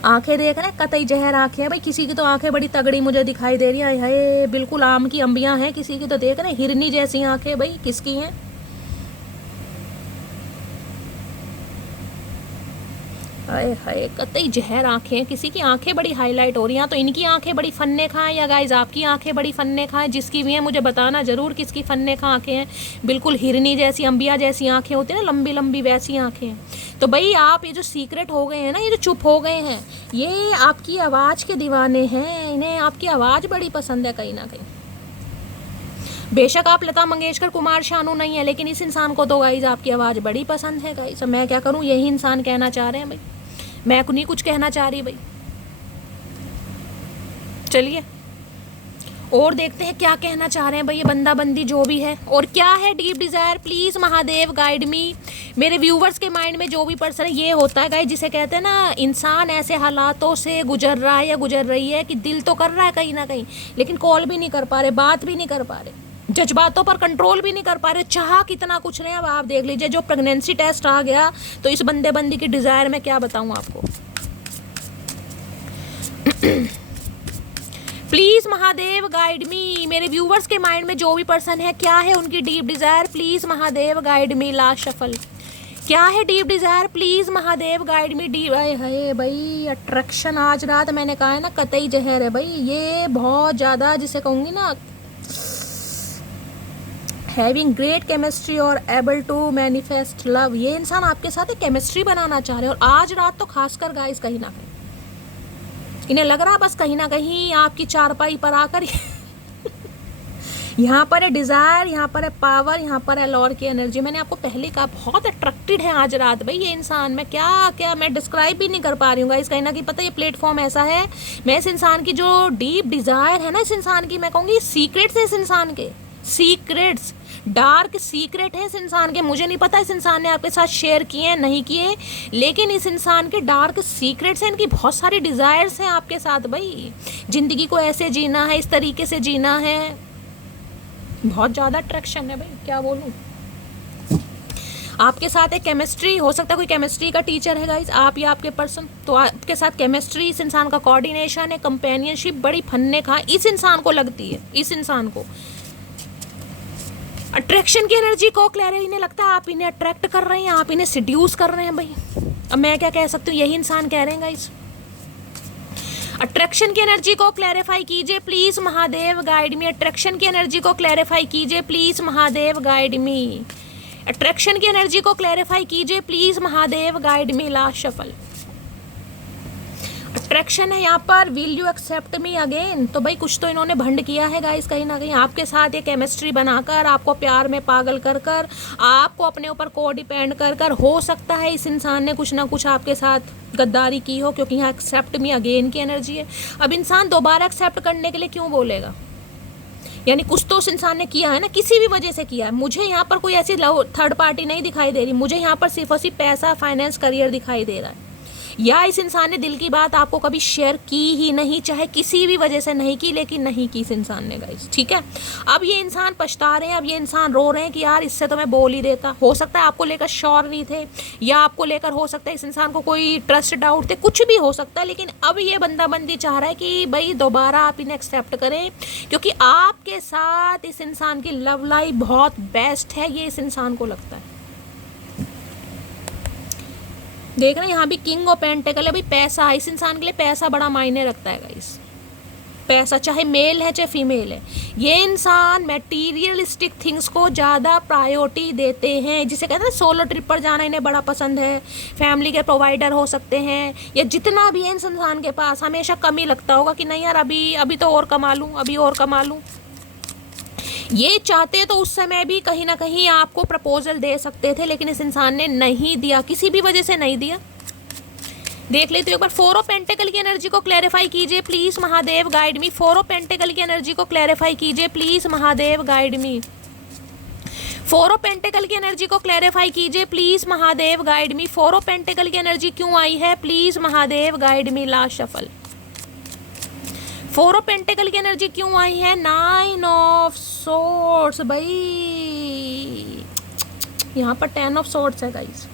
आंखें देख रहे हैं, कतई जहर आंखें हैं भाई। किसी की तो आंखें बड़ी तगड़ी मुझे दिखाई दे रही है, हाय बिल्कुल आम की अंबियां हैं। किसी की तो देख रहे हैं हिरनी जैसी आंखें। भाई किसकी हैं? हाय हाय कतई जहर आंखें हैं। किसी की आंखें बड़ी हाईलाइट हो रही हैं। तो इनकी आंखें बड़ी फन्ने खां या गाइज आपकी आंखें बड़ी फन्ने खां? जिसकी भी हैं मुझे बताना जरूर किसकी फन्ने खां आंखें हैं। बिल्कुल हिरनी जैसी अंबिया जैसी आंखें होती हैं ना, लंबी लंबी, वैसी आंखें हैं। तो भाई आप ये जो सीक्रेट हो गए हैं ना, ये जो चुप हो गए हैं, ये आपकी आवाज़ के दीवाने हैं। इन्हें आपकी आवाज़ बड़ी पसंद है कहीं ना कहीं। बेशक आप लता मंगेशकर, कुमार शानू नहीं है, लेकिन इस इंसान को तो गाइज आपकी आवाज़ बड़ी पसंद है गाइज। मैं क्या करूँ, यही इंसान कहना चाह रहे हैं भाई, मैं नहीं कुछ कहना चाह रही भाई। चलिए और देखते हैं क्या कहना चाह रहे हैं भाई ये बंदा बंदी जो भी है। और क्या है deep desire, please Mahadev guide मी। मेरे व्यूवर्स के माइंड में जो भी पर्सन है, ये होता है गाइस जिसे कहते हैं ना, इंसान ऐसे हालातों से गुजर रहा है या गुजर रही है कि दिल तो कर रहा है कहीं ना कहीं, लेकिन कॉल भी नहीं कर पा रहे, बात भी नहीं कर पा रहे, जज्बातों पर कंट्रोल भी नहीं कर पा रहे, चाह कितना कुछ नहीं। अब आप देख लीजिए जो प्रेगनेंसी टेस्ट आ गया, तो इस बंदे बंदी की डिज़ायर मैं क्या बताऊं आपको। प्लीज़ महादेव गाइड मी। मेरे व्यूवर्स के माइंड में जो भी पर्सन है, क्या है उनकी deep desire, please Mahadev guide me. Last shuffle, क्या है deep desire, please Mahadev guide me. Deep है भाई अट्रैक्शन। आज रात मैंने कहा है ना कतई जहर है भाई, ये बहुत ज़्यादा जिसे कहूँगी ना, हैविंग ग्रेट केमिस्ट्री और एबल टू मैनिफेस्ट लव। ये इंसान आपके साथ एक केमिस्ट्री बनाना चाह रहे हैं। और आज रात तो खासकर गाइस कहीं ना कहीं इन्हें लग रहा है बस कहीं ना कहीं आपकी चारपाई पर आकर यहाँ पर है डिज़ायर, यहाँ पर है पावर, यहाँ पर है लॉर्ड की एनर्जी। मैंने आपको पहले कहा बहुत अट्रैक्टेड है आज रात भाई ये इंसान। मैं क्या मैं डिस्क्राइब भी नहीं कर पा रही हूँ गाइस, कहीं ना कहीं पता है ये प्लेटफॉर्म ऐसा है। मैं इस इंसान की जो डीप डिज़ायर है ना, इस इंसान की, मैं कहूँगी सीक्रेट्स है इस इंसान के, सीक्रेट्स, डार्क सीक्रेट है इस इंसान के। मुझे नहीं पता इस इंसान ने आपके साथ शेयर किए हैं नहीं किए, लेकिन इस इंसान के डार्क सीक्रेट्स हैं, इनकी बहुत सारी डिज़ायर्स हैं आपके साथ भाई। ज़िंदगी को ऐसे जीना है, इस तरीके से जीना है, बहुत ज़्यादा अट्रैक्शन है भाई, क्या बोलूँ। आपके साथ एक केमिस्ट्री हो सकता है, कोई केमिस्ट्री का टीचर है गाइस आप या आपके पर्सन, तो आपके साथ केमिस्ट्री, इस इंसान का कोऑर्डिनेशन है, कंपेनियनशिप बड़ी फन्ने खा इस इंसान को लगती है। इस इंसान को अट्रैक्शन की एनर्जी को क्लैरिटी, इन्हें लगता है आप इन्हें अट्रैक्ट कर रहे हैं, आप इन्हें सिड्यूस कर रहे हैं भाई। अब मैं क्या कह सकती हूँ, यही इंसान कह रहे हैं गाइस। अट्रैक्शन की एनर्जी को क्लैरिफाई कीजिए please Mahadev guide me. Attraction की एनर्जी को क्लैरिफाई कीजिए please Mahadev guide me. Attraction की एनर्जी को क्लैरिफाई कीजिए please Mahadev guide me. Last shuffle, attraction है यहाँ पर, will you accept me again. तो भाई कुछ तो इन्होंने भंड किया है गाइस कहीं ना कहीं, आपके साथ ये केमिस्ट्री बनाकर, आपको प्यार में पागल कर कर, आपको अपने ऊपर को डिपेंड कर कर, हो सकता है इस इंसान ने कुछ ना कुछ आपके साथ गद्दारी की हो, क्योंकि यहाँ एक्सेप्ट मी अगेन की एनर्जी है। अब इंसान दोबारा एक्सेप्ट करने के लिए क्यों बोलेगा, यानी कुछ तो उस इंसान ने किया है ना, किसी भी वजह से किया है। मुझे यहाँ पर कोई ऐसी थर्ड पार्टी नहीं दिखाई दे रही, मुझे यहाँ पर सिर्फ और सिर्फ पैसा, फाइनेंस, करियर दिखाई दे रहा है। या इस इंसान ने दिल की बात आपको कभी शेयर की ही नहीं, चाहे किसी भी वजह से नहीं की, लेकिन नहीं की इस इंसान ने गाइस, ठीक है। अब ये इंसान पछता रहे हैं, अब ये इंसान रो रहे हैं कि यार इससे तो मैं बोल ही देता। हो सकता है आपको लेकर श्योर नहीं थे, या आपको लेकर हो सकता है इस इंसान को कोई ट्रस्ट डाउट थे, कुछ भी हो सकता है, लेकिन अब ये बंदा बंदी चाह रहा है कि भाई दोबारा आप इन्हें एक्सेप्ट करें, क्योंकि आपके साथ इस इंसान की लव लाइफ बहुत बेस्ट है, ये इस इंसान को लगता है। देख रहे हैं यहाँ भी किंग ऑफ पेंटिकल है भाई, पैसा इस इंसान के लिए पैसा बड़ा मायने रखता है गाइस। पैसा चाहे मेल है चाहे फीमेल है, ये इंसान मटेरियलिस्टिक थिंग्स को ज़्यादा प्रायोरिटी देते हैं। जिसे कहते हैं सोलो ट्रिप पर जाना इन्हें बड़ा पसंद है, फैमिली के प्रोवाइडर हो सकते हैं, या जितना भी है इस इंसान के पास हमेशा कमी लगता होगा कि नहीं यार अभी तो और कमा लूँ, अभी और कमा लूँ। ये चाहते तो उस समय भी कहीं ना कहीं आपको प्रपोजल दे सकते थे, लेकिन इस इंसान ने नहीं दिया, किसी भी वजह से नहीं दिया। देख लेते हो एक बार। फोर ऑफ पेंटिकल की एनर्जी को क्लैरिफाई कीजिए please Mahadev guide me. Four of pentacle की एनर्जी को क्लैरिफाई कीजिए please Mahadev guide me. Four of pentacle की एनर्जी को क्लैरिफाई कीजिए please Mahadev guide me. Four of pentacle की एनर्जी क्यों आई है, please Mahadev guide me. Last shuffle, four of pentacle की एनर्जी क्यों आई है? 9 ऑफ सोर्ड्स भाई, यहाँ पर 10 ऑफ सोर्ड्स है गाइस।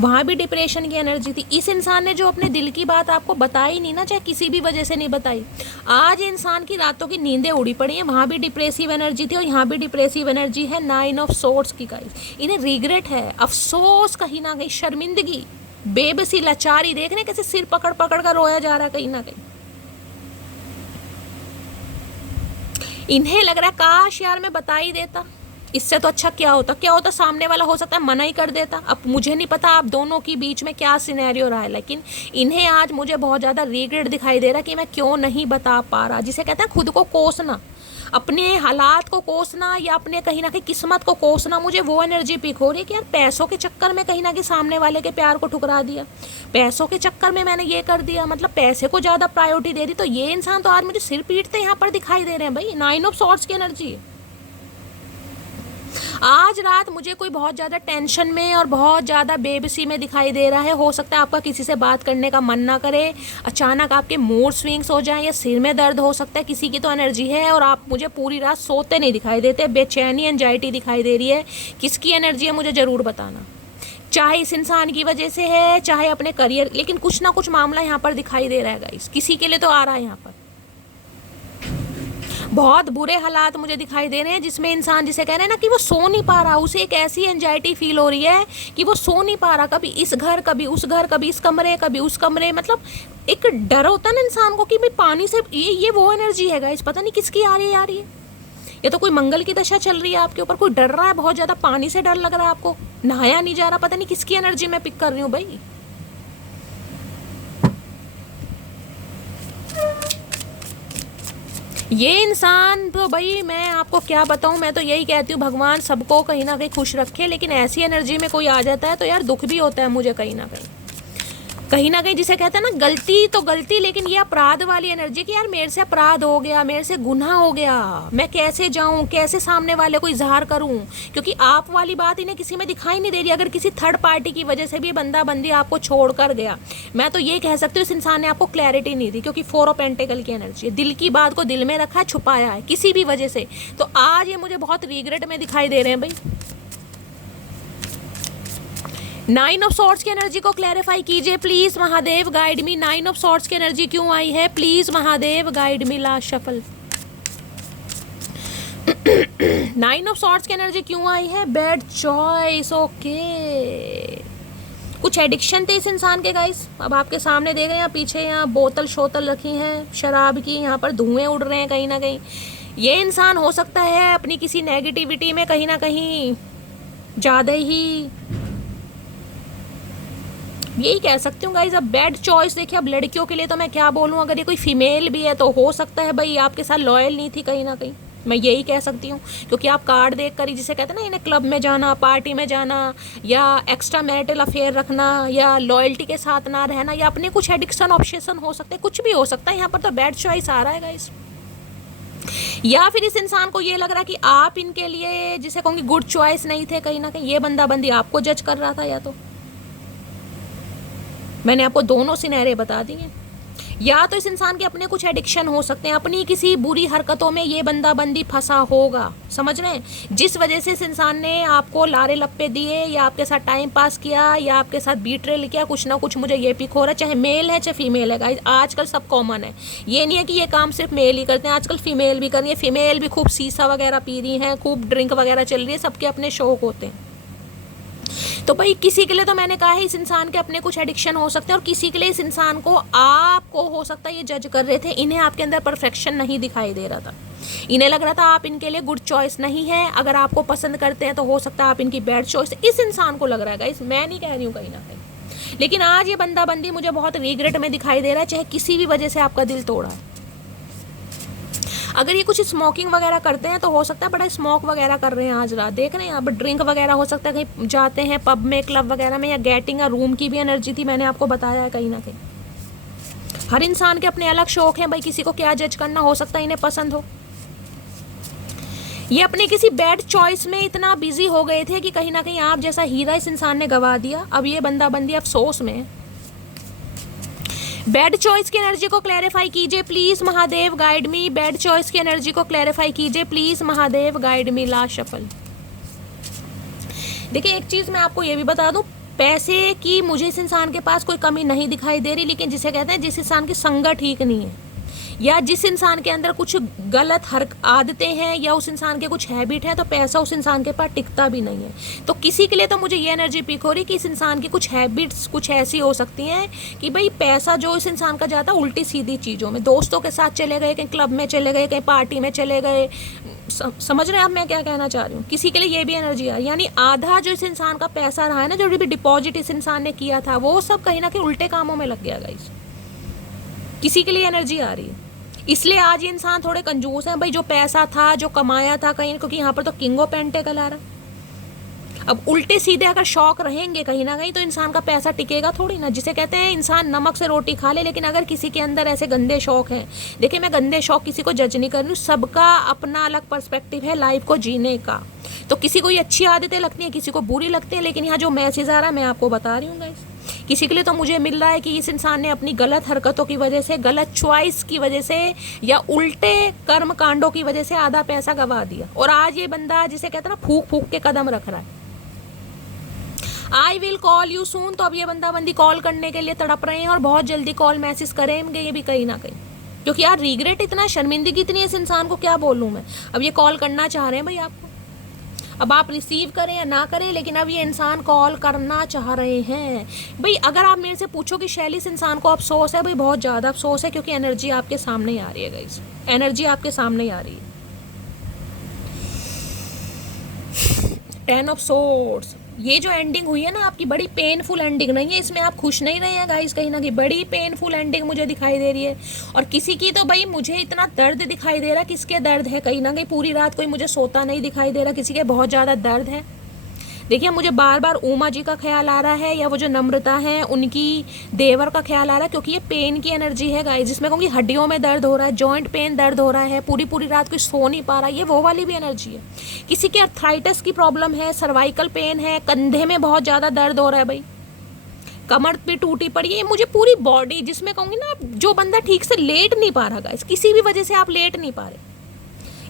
वहाँ भी डिप्रेशन की एनर्जी थी। इस इंसान ने जो अपने दिल की बात आपको बताई नहीं ना, चाहे किसी भी वजह से नहीं बताई, आज इंसान की रातों की नींदें उड़ी पड़ी हैं। वहाँ भी डिप्रेसिव एनर्जी थी और यहाँ भी डिप्रेसिव एनर्जी है 9 ऑफ सोर्ड्स की गाइस। इन्हें रिग्रेट है, अफसोस, कहीं ना कहीं शर्मिंदगी, बेबसी, लाचारी। देख रहे कैसे सिर पकड़ पकड़ कर रोया जा रहा कहीं ना कहीं। इन्हें लग रहा है काश यार मैं बता ही देता, इससे तो अच्छा क्या होता, क्या होता, सामने वाला हो सकता है मना ही कर देता। अब मुझे नहीं पता आप दोनों के बीच में क्या सिनेरियो रहा है, लेकिन इन्हें आज मुझे बहुत ज़्यादा रिग्रेट दिखाई दे रहा कि मैं क्यों नहीं बता पा रहा। जिसे कहते हैं खुद को कोसना, अपने हालात को कोसना या अपने कहीं ना कहीं किस्मत को कोसना। मुझे वो एनर्जी पिक हो रही है कि यार पैसों के चक्कर में कहीं ना कहीं सामने वाले के प्यार को ठुकरा दिया, पैसों के चक्कर में मैंने ये कर दिया, मतलब पैसे को ज़्यादा प्रायोरिटी दे दी। तो ये इंसान तो आज मुझे सिर पीटते यहाँ पर दिखाई दे रहे हैं भाई। 9 ऑफ सॉर्ड्स की एनर्जी है। आज रात मुझे कोई बहुत ज़्यादा टेंशन में और बहुत ज़्यादा बेबसी में दिखाई दे रहा है। हो सकता है आपका किसी से बात करने का मन ना करे, अचानक आपके मूड स्विंग्स हो जाएं या सिर में दर्द हो सकता है। किसी की तो एनर्जी है और आप मुझे पूरी रात सोते नहीं दिखाई देते, बेचैनी, एंजाइटी दिखाई दे रही है। किसकी एनर्जी है मुझे ज़रूर बताना, चाहे इस इंसान की वजह से है, चाहे अपने करियर, लेकिन कुछ ना कुछ मामला यहाँ पर दिखाई दे रहा है गाइस। किसी के लिए तो आ रहा है यहाँ पर बहुत बुरे हालात मुझे दिखाई दे रहे हैं, जिसमें इंसान जिसे कह रहे हैं ना कि वो सो नहीं पा रहा, उसे एक ऐसी एंजाइटी फील हो रही है कि वो सो नहीं पा रहा, कभी इस घर, कभी उस घर, कभी इस कमरे, कभी उस कमरे। मतलब एक डर होता है ना इंसान को कि भाई पानी से, ये वो एनर्जी है गाइस। पता नहीं किसकी आ रही है। या तो कोई मंगल की दशा चल रही है आपके ऊपर, कोई डर रहा है बहुत ज़्यादा, पानी से डर लग रहा है आपको, नहाया नहीं जा रहा। पता नहीं किसकी एनर्जी मैं पिक कर रही हूँ भाई। ये इंसान तो भाई मैं आपको क्या बताऊं, मैं तो यही कहती हूँ भगवान सबको कहीं ना कहीं खुश रखे। लेकिन ऐसी एनर्जी में कोई आ जाता है तो यार दुख भी होता है मुझे कहीं ना कहीं, जिसे कहते हैं ना गलती तो गलती, लेकिन ये अपराध वाली एनर्जी कि यार मेरे से अपराध हो गया, मेरे से गुनाह हो गया, मैं कैसे जाऊं, कैसे सामने वाले को इजहार करूं, क्योंकि आप वाली बात इन्हें किसी में दिखाई नहीं दे रही। अगर किसी थर्ड पार्टी की वजह से भी बंदा बंदी आपको छोड़ कर गया, मैं तो ये कह सकती हूँ इस इंसान ने आपको क्लैरिटी नहीं दी, क्योंकि 4 ऑफ पेंटिकल की एनर्जी है। दिल की बात को दिल में रखा, छुपाया है किसी भी वजह से। तो आज ये मुझे बहुत रिग्रेट में दिखाई दे रहे हैं भाई। 9 ऑफ सॉर्ड्स की एनर्जी को क्लैरिफाई कीजिए please Mahadev, guide me. 9 of swords की एनर्जी क्यों आई है please Mahadev, guide me. Last shuffle. 9 of swords की एनर्जी क्यों आई है? Bad choice. ओके, कुछ एडिक्शन थे इस इंसान के गाइस। अब आपके सामने देख रहे हैं, पीछे यहाँ बोतल शोतल रखी हैं शराब की, यहाँ पर धुएं उड़ रहे हैं कहीं ना कहीं। ये इंसान हो सकता है अपनी किसी नेगेटिविटी में कहीं ना कहीं ज़्यादा ही, यही कह सकती हूँ गाइज। अब बैड चॉइस देखिए, अब लड़कियों के लिए तो मैं क्या बोलूँ, अगर ये कोई फीमेल भी है तो हो सकता है भाई आपके साथ लॉयल नहीं थी कहीं ना कहीं, मैं यही कह सकती हूँ। क्योंकि आप कार्ड देख कर ही, जिसे कहते हैं ना, इन्हें क्लब में जाना, पार्टी में जाना, या एक्स्ट्रा मैरिटल अफेयर रखना, या लॉयल्टी के साथ ना रहना, या अपने कुछ एडिक्शन ऑब्सेशन हो सकते हैं, कुछ भी हो सकता है। यहाँ पर तो बैड चॉइस आ रहा है गाइज। या फिर इस इंसान को ये लग रहा है कि आप इनके लिए, जिसे कहूँगी, गुड चॉइस नहीं थे कहीं ना कहीं। ये बंदा बंदी आपको जज कर रहा था, या तो मैंने आपको दोनों सिनेरियो बता दिए। या तो इस इंसान के अपने कुछ एडिक्शन हो सकते हैं, अपनी किसी बुरी हरकतों में ये बंदा बंदी फंसा होगा, समझ रहे हैं, जिस वजह से इस इंसान ने आपको लारे लप्पे दिए, या आपके साथ टाइम पास किया, या आपके साथ बीट्रेल किया, कुछ ना कुछ मुझे ये पिक हो रहा है। चाहे मेल है चाहे फीमेल है गाइस, आजकल सब कॉमन है। ये नहीं है कि ये काम सिर्फ मेल ही करते हैं, आजकल फीमेल भी कर रही है। फीमेल भी खूब शीशा वगैरह पी रही हैं, खूब ड्रिंक वगैरह चल रही है, सबके अपने शौक होते हैं। तो भाई किसी के लिए तो मैंने कहा है इस इंसान के अपने कुछ एडिक्शन हो सकते हैं, और किसी के लिए इस इंसान को, आपको हो सकता है ये जज कर रहे थे, इन्हें आपके अंदर परफेक्शन नहीं दिखाई दे रहा था, इन्हें लग रहा था आप इनके लिए गुड चॉइस नहीं है। अगर आपको पसंद करते हैं तो हो सकता है आप इनकी बैड चॉइस, इस इंसान को लग रहा है गाइस, मैं नहीं कह रही हूँ कहीं ना कहीं। लेकिन आज ये बंदा बंदी मुझे बहुत रिग्रेट में दिखाई दे रहा है, चाहे किसी भी वजह से आपका दिल तोड़ा है। अगर ये कुछ स्मोकिंग वगैरह करते हैं तो हो सकता है बड़ा स्मोक वगैरह कर रहे हैं आज रात, देख रहे हैं यहाँ पर ड्रिंक वगैरह, हो सकता है कहीं जाते हैं पब में, क्लब वगैरह में, या गेटिंग अ रूम की भी एनर्जी थी, मैंने आपको बताया है कहीं ना कहीं। हर इंसान के अपने अलग शौक हैं भाई, किसी को क्या जज करना, हो सकता है इन्हें पसंद हो। ये अपने किसी बैड चॉइस में इतना बिजी हो गए थे कि कहीं ना कहीं आप जैसा हीरा इस इंसान ने गवा दिया। अब ये बंदा बंदी अफसोस में है। बैड चॉइस की एनर्जी को क्लैरिफाई कीजिए please Mahadev, guide me. Bad choice की एनर्जी को क्लैरिफाई कीजिए please Mahadev, guide me. Last shuffle. देखिए एक चीज मैं आपको ये भी बता दूं, पैसे की मुझे इस इंसान के पास कोई कमी नहीं दिखाई दे रही, लेकिन जिसे कहते हैं जिस इंसान की संगत ठीक नहीं है, या जिस इंसान के अंदर कुछ गलत आदतें हैं, या उस इंसान के कुछ हैबिट है, तो पैसा उस इंसान के पास टिकता भी नहीं है। तो किसी के लिए तो मुझे ये एनर्जी पिक हो रही कि इस इंसान की कुछ हैबिट्स कुछ ऐसी हो सकती हैं कि भाई पैसा जो इस इंसान का जाता है उल्टी सीधी चीज़ों में, दोस्तों के साथ चले गए, कहीं क्लब में चले गए, कहीं पार्टी में चले गए। समझ रहे हैं आप मैं क्या कहना चाह रही हूँ? किसी के लिए ये भी एनर्जी आ रही है, यानी आधा जो इस इंसान का पैसा रहा है ना, जो भी डिपॉजिट इस इंसान ने किया था, वो सब कहीं ना कहीं उल्टे कामों में लग गया गाइस। किसी के लिए एनर्जी आ रही है, इसलिए आज ये इंसान थोड़े कंजूस हैं भाई। जो पैसा था, जो कमाया था कहीं, क्योंकि यहाँ पर तो किंग ऑफ पेंटिकल आ रहा है। अब उल्टे सीधे अगर शौक रहेंगे कहीं ना कहीं, तो इंसान का पैसा टिकेगा थोड़ी ना। जिसे कहते हैं इंसान नमक से रोटी खा ले, लेकिन अगर किसी के अंदर ऐसे गंदे शौक हैं, देखिए मैं गंदे शौक किसी को जज नहीं कर रही हूँ, सबका अपना अलग पर्सपेक्टिव है लाइफ को जीने का। तो किसी को ये अच्छी आदतें लगती हैं, किसी को बुरी लगती हैं, लेकिन यहाँ जो मैसेज आ रहा है मैं आपको बता रही हूँ गाइस। किसी के लिए तो मुझे मिल रहा है कि इस इंसान ने अपनी गलत हरकतों की वजह से, गलत चॉइस की वजह से, या उल्टे कर्म कांडों की वजह से आधा पैसा गवा दिया, और आज ये बंदा जिसे कहते हैं ना फूक फूक के कदम रख रहा है। I will call you soon. तो अब ये बंदा बंदी कॉल करने के लिए तड़प रहे हैं, और बहुत जल्दी कॉल मैसेज करेंगे ये भी कहीं ना कहीं, क्योंकि यार रिग्रेट इतना, शर्मिंदगी इतनी है इस इंसान को, क्या बोलूँ मैं। अब ये कॉल करना चाह रहे हैं भाई आपको, अब आप रिसीव करें या ना करें, लेकिन अब ये इंसान कॉल करना चाह रहे हैं भाई। अगर आप मेरे से पूछो कि शैली इस इंसान को अफसोस है, भाई बहुत ज़्यादा अफसोस है, क्योंकि एनर्जी आपके सामने ही आ रही है गाइस, एनर्जी आपके सामने ही आ रही है। 10 ऑफ सोर्ड्स, ये जो एंडिंग हुई है ना आपकी, बड़ी पेनफुल एंडिंग नहीं है, इसमें आप खुश नहीं रहे हैं गाइस, कहीं ना कहीं बड़ी पेनफुल एंडिंग मुझे दिखाई दे रही है। और किसी की तो भाई मुझे इतना दर्द दिखाई दे रहा, किसके दर्द है, कहीं ना कहीं पूरी रात कोई मुझे सोता नहीं दिखाई दे रहा, किसी के बहुत ज़्यादा दर्द है। देखिए मुझे बार बार उमा जी का ख्याल आ रहा है, या वो जो नम्रता है उनकी देवर का ख्याल आ रहा है, क्योंकि ये पेन की एनर्जी है गाइस, जिसमें कहूँगी हड्डियों में दर्द हो रहा है, जॉइंट पेन दर्द हो रहा है, पूरी पूरी रात कोई सो नहीं पा रहा, ये वो वाली भी एनर्जी है। किसी के अर्थराइटिस की प्रॉब्लम है, सर्वाइकल पेन है, कंधे में बहुत ज़्यादा दर्द हो रहा है भाई, कमर भी टूटी पड़ी है, मुझे पूरी बॉडी, जिसमें कहूँगी ना जो बंदा ठीक से लेट नहीं पा रहा गाइस, किसी भी वजह से आप लेट नहीं पा रहे,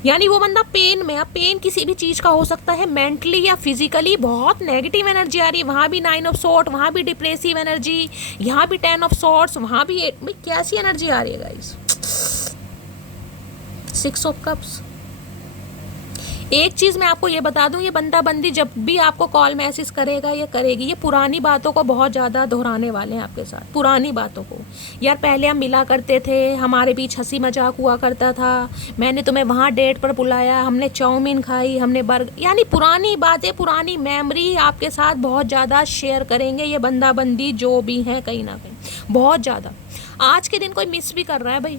यानी वो बंदा पेन में, अब पेन किसी भी चीज़ का हो सकता है, मेंटली या फिजिकली बहुत नेगेटिव एनर्जी आ रही है। वहाँ भी 9 ऑफ सॉर्ट, वहाँ भी डिप्रेसिव एनर्जी, यहाँ भी 10 ऑफ सॉर्ट्स, वहाँ भी 8, भाई कैसी एनर्जी आ रही है गाइस। 6 of cups. एक चीज़ मैं आपको ये बता दूं, ये बंदा बंदी जब भी आपको कॉल मैसेज करेगा या करेगी, ये पुरानी बातों को बहुत ज़्यादा दोहराने वाले हैं आपके साथ, पुरानी बातों को। यार पहले हम मिला करते थे, हमारे बीच हंसी मजाक हुआ करता था, मैंने तुम्हें वहाँ डेट पर बुलाया, हमने चाउमीन खाई, हमने बर्गर, यानी पुरानी बातें, पुरानी मेमोरी आपके साथ बहुत ज़्यादा शेयर करेंगे ये बंदा बंदी जो भी हैं, कहीं ना कहीं बहुत ज़्यादा। आज के दिन कोई मिस भी कर रहा है भाई,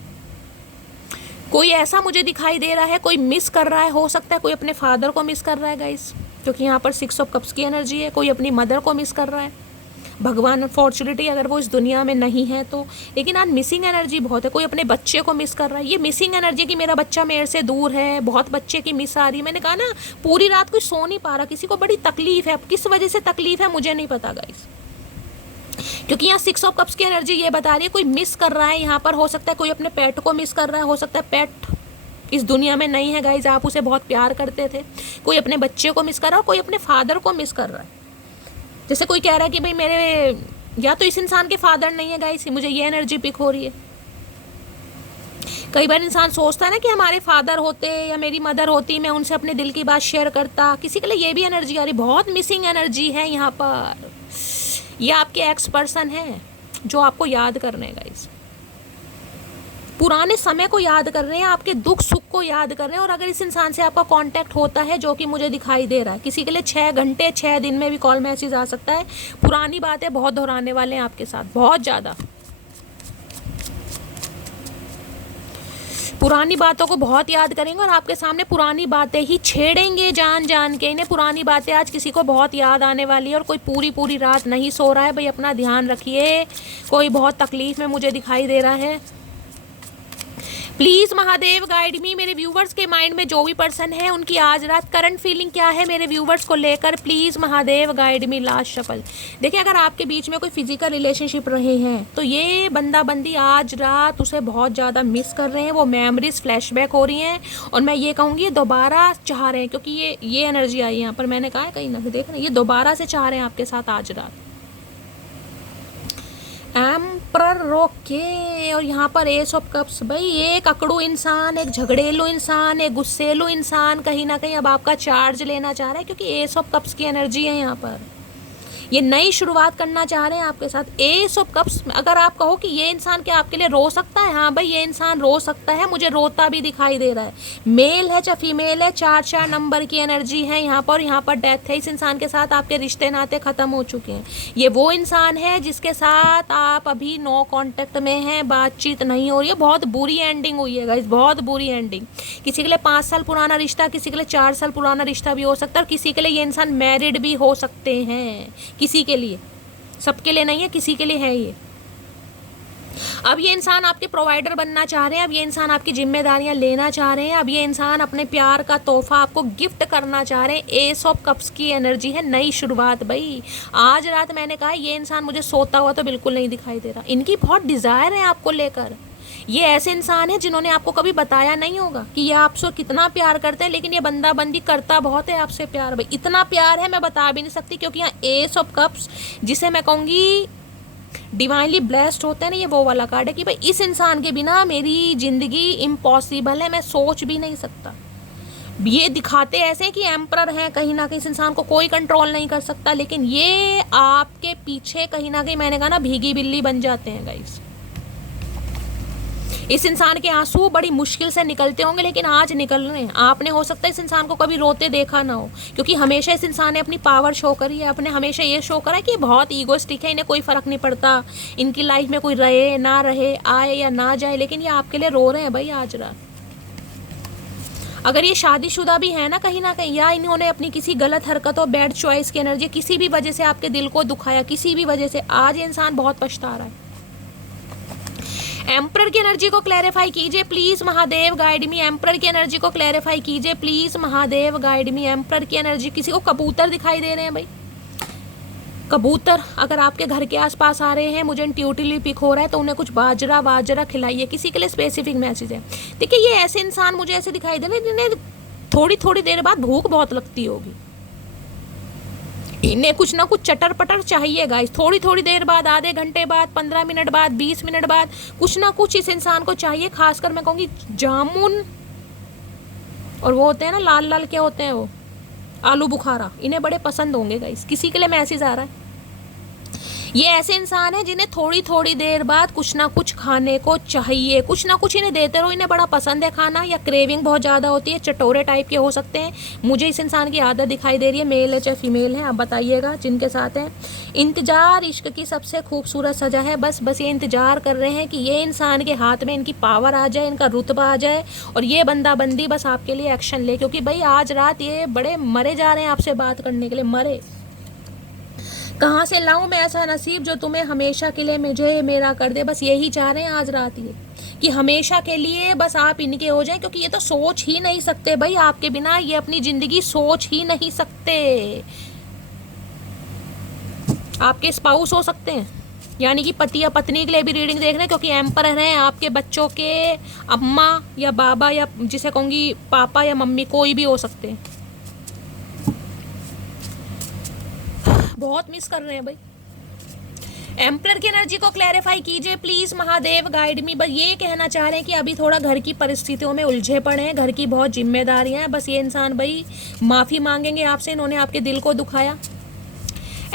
कोई ऐसा मुझे दिखाई दे रहा है, कोई मिस कर रहा है, हो सकता है कोई अपने फादर को मिस कर रहा है गाइस, क्योंकि यहाँ पर 6 ऑफ कप्स की एनर्जी है, कोई अपनी मदर को मिस कर रहा है, भगवान अनफॉर्चुनेटली अगर वो इस दुनिया में नहीं है तो, लेकिन आज मिसिंग एनर्जी बहुत है, कोई अपने बच्चे को मिस कर रहा है। ये मिसिंग एनर्जी कि मेरा बच्चा मेरे से दूर है, बहुत बच्चे की मिस आ रही है। मैंने कहा ना पूरी रात कोई सो नहीं पा रहा, किसी को बड़ी तकलीफ है, किस वजह से तकलीफ है मुझे नहीं पता गाइस, क्योंकि यहाँ 6 ऑफ कप्स की एनर्जी ये बता रही है कोई मिस कर रहा है। यहाँ पर हो सकता है कोई अपने पेट को मिस कर रहा है, हो सकता है पेट इस दुनिया में नहीं है गाइज, आप उसे बहुत प्यार करते थे, कोई अपने बच्चे को मिस कर रहा है, कोई अपने फादर को मिस कर रहा है। जैसे कोई कह रहा है कि भाई मेरे, या तो इस इंसान के फादर नहीं है गाइज, मुझे ये एनर्जी पिक हो रही है। कई बार इंसान सोचता है ना कि हमारे फादर होते या मेरी मदर होती, मैं उनसे अपने दिल की बात शेयर करता, किसी के लिए ये भी एनर्जी आ रही, बहुत मिसिंग एनर्जी है यहाँ पर। ये आपके एक्स पर्सन है जो आपको याद कर रहे हैं गाइस, पुराने समय को याद कर रहे हैं, आपके दुख सुख को याद कर रहे हैं। और अगर इस इंसान से आपका कांटेक्ट होता है, जो कि मुझे दिखाई दे रहा है, किसी के लिए 6 घंटे 6 दिन में भी कॉल मैसेज आ सकता है, पुरानी बातें बहुत दोहराने वाले हैं आपके साथ, बहुत ज़्यादा पुरानी बातों को बहुत याद करेंगे, और आपके सामने पुरानी बातें ही छेड़ेंगे जान जान के। इन्हें पुरानी बातें आज किसी को बहुत याद आने वाली है, और कोई पूरी पूरी रात नहीं सो रहा है भाई, अपना ध्यान रखिए। कोई बहुत तकलीफ में मुझे दिखाई दे रहा है, प्लीज महादेव गाइड मी। मेरे व्यूवर्स के माइंड में जो भी पर्सन है उनकी आज रात करंट फीलिंग क्या है मेरे व्यूवर्स को लेकर, please Mahadev guide me. Last shuffle. देखिए, अगर आपके बीच में कोई फिजिकल रिलेशनशिप रहे हैं तो ये बंदा बंदी आज रात उसे बहुत ज़्यादा मिस कर रहे हैं, वो मेमोरीज फ्लैशबैक हो रही हैं, और मैं ये कहूँगी ये दोबारा चाह रहे हैं, क्योंकि ये एनर्जी आई है यहाँ पर। मैंने कहा है कहीं ना कहीं देख रहे हैं, ये दोबारा से चाह रहे हैं आपके साथ आज रात। एम्परर रोके, और यहाँ पर एस ऑफ कप्स। भाई एक अकड़ू इंसान, एक झगड़ेलू इंसान, एक गुस्सेलू इंसान कहीं ना कहीं अब आपका चार्ज लेना चाह रहा है, क्योंकि एस ऑफ कप्स की एनर्जी है यहाँ पर। ये नई शुरुआत करना चाह रहे हैं आपके साथ। S of cups. अगर आप कहो कि ये इंसान क्या आपके लिए रो सकता है, हाँ भाई ये इंसान रो सकता है, मुझे रोता भी दिखाई दे रहा है। मेल है चाहे फीमेल है, 4 नंबर की एनर्जी है यहाँ पर। यहाँ पर डेथ है। इस इंसान के साथ आपके रिश्ते नाते खत्म हो चुके हैं। ये वो इंसान है जिसके साथ आप अभी नो कॉन्टेक्ट में हैं, बातचीत नहीं हो रही है। बहुत बुरी एंडिंग हुई है गाइस, बहुत बुरी एंडिंग। किसी के लिए 5 साल पुराना रिश्ता, किसी के लिए 4 साल पुराना रिश्ता भी हो सकता है, और किसी के लिए ये इंसान मैरिड भी हो सकते हैं। किसी के लिए, सबके लिए नहीं है, किसी के लिए है ये। अब ये इंसान आपके प्रोवाइडर बनना चाह रहे हैं, अब ये इंसान आपकी जिम्मेदारियां लेना चाह रहे हैं, अब ये इंसान अपने प्यार का तोहफा आपको गिफ्ट करना चाह रहे हैं। एस ऑफ कप्स की एनर्जी है, नई शुरुआत। भाई आज रात मैंने कहा ये इंसान मुझे सोता हुआ तो बिल्कुल नहीं दिखाई दे रहा। इनकी बहुत डिज़ायर है आपको लेकर। ये ऐसे इंसान है जिन्होंने आपको कभी बताया नहीं होगा कि ये आपसे कितना प्यार करते हैं, लेकिन ये बंदा बंदी करता बहुत है आपसे प्यार। भाई इतना प्यार है मैं बता भी नहीं सकती, क्योंकि यहाँ एस ऑफ कप्स, जिसे मैं कहूँगी डिवाइनली ब्लेस्ड होते हैं ना, ये वो वाला कार्ड है कि भाई इस इंसान के बिना मेरी ज़िंदगी इम्पॉसिबल है, मैं सोच भी नहीं सकता। ये दिखाते ऐसे कि एम्परर हैं, कहीं ना कहीं इस इंसान को कोई कंट्रोल नहीं कर सकता, लेकिन ये आपके पीछे कहीं ना कहीं, मैंने कहा ना, भीगी बिल्ली बन जाते हैं गाइस। इस इंसान के आंसू बड़ी मुश्किल से निकलते होंगे, लेकिन आज निकल रहे हैं। आपने हो सकता है इस इंसान को कभी रोते देखा ना हो, क्योंकि हमेशा इस इंसान ने अपनी पावर शो करी है, अपने हमेशा ये शो करा है कि बहुत ईगोइस्टिक है, इन्हें कोई फ़र्क नहीं पड़ता इनकी लाइफ में कोई रहे ना रहे, आए या ना जाए, लेकिन ये आपके लिए रो रहे हैं भाई आज रात। अगर ये शादीशुदा भी है ना कहीं ना कहीं, या इन्होंने अपनी किसी गलत हरकत और बैड चॉइस की एनर्जी किसी भी वजह से आपके दिल को दुखाया, किसी भी वजह से, आज ये इंसान बहुत पछता रहा है। एम्परर की एनर्जी को क्लैरिफाई कीजिए please Mahadev guide me. Emperor की एनर्जी को क्लैरिफाई कीजिए please Mahadev guide me. Emperor की एनर्जी। किसी को कबूतर दिखाई दे रहे हैं भाई, कबूतर अगर आपके घर के आसपास आ रहे हैं, मुझे इंट्यूटिवली पिक हो रहा है, तो उन्हें कुछ बाजरा खिलाइए। किसी के लिए स्पेसिफिक मैसेज है। देखिए ये ऐसे इंसान मुझे ऐसे दिखाई दे रहे हैं जिन्हें थोड़ी देर बाद भूख बहुत लगती होगी, इन्हें कुछ ना कुछ चटर पटर चाहिए गाइस। थोड़ी देर बाद, आधे घंटे बाद, 15 मिनट बाद, 20 मिनट बाद, कुछ ना कुछ इस इंसान को चाहिए। खासकर मैं कहूँगी जामुन, और वो होते हैं ना लाल क्या होते हैं वो, आलू बुखारा, इन्हें बड़े पसंद होंगे गाइस। किसी के लिए मैसेज आ रहा है। ये ऐसे इंसान है जिन्हें थोड़ी देर बाद कुछ ना कुछ खाने को चाहिए, कुछ ना कुछ इन्हें देते रहो। इन्हें बड़ा पसंद है खाना, या क्रेविंग बहुत ज़्यादा होती है, चटोरे टाइप के हो सकते हैं। मुझे इस इंसान की आदत दिखाई दे रही है, मेल है चाहे फीमेल है, आप बताइएगा जिनके साथ हैं। इंतज़ार इश्क की सबसे खूबसूरत सजा है। बस ये इंतज़ार कर रहे हैं कि ये इंसान के हाथ में इनकी पावर आ जाए, इनका रुतबा आ जाए, और ये बंदा बंदी बस आपके लिए एक्शन ले, क्योंकि भाई आज रात ये बड़े मरे जा रहे हैं आपसे बात करने के लिए। मरे कहाँ से लाऊं मैं ऐसा नसीब जो तुम्हें हमेशा के लिए मुझे मेरा कर दे। बस यही चाह रहे हैं आज रात ये, कि हमेशा के लिए बस आप इनके हो जाएं, क्योंकि ये तो सोच ही नहीं सकते भाई आपके बिना, ये अपनी ज़िंदगी सोच ही नहीं सकते। आपके स्पाउस हो सकते हैं, यानी कि पति या पत्नी के लिए भी रीडिंग देख रहे हैं, क्योंकि एम्परर हैं आपके बच्चों के अम्मा या बाबा, या जिसे कहूँगी पापा या मम्मी, कोई भी हो सकते हैं। बहुत मिस कर रहे हैं भाई। एम्परर की एनर्जी को क्लैरिफाई कीजिए प्लीज महादेव गाइड मी। बस ये कहना चाह रहे हैं कि अभी थोड़ा घर की परिस्थितियों में उलझे पड़े हैं, घर की बहुत जिम्मेदारियां हैं। बस ये इंसान भाई माफ़ी मांगेंगे आपसे, इन्होंने आपके दिल को दुखाया।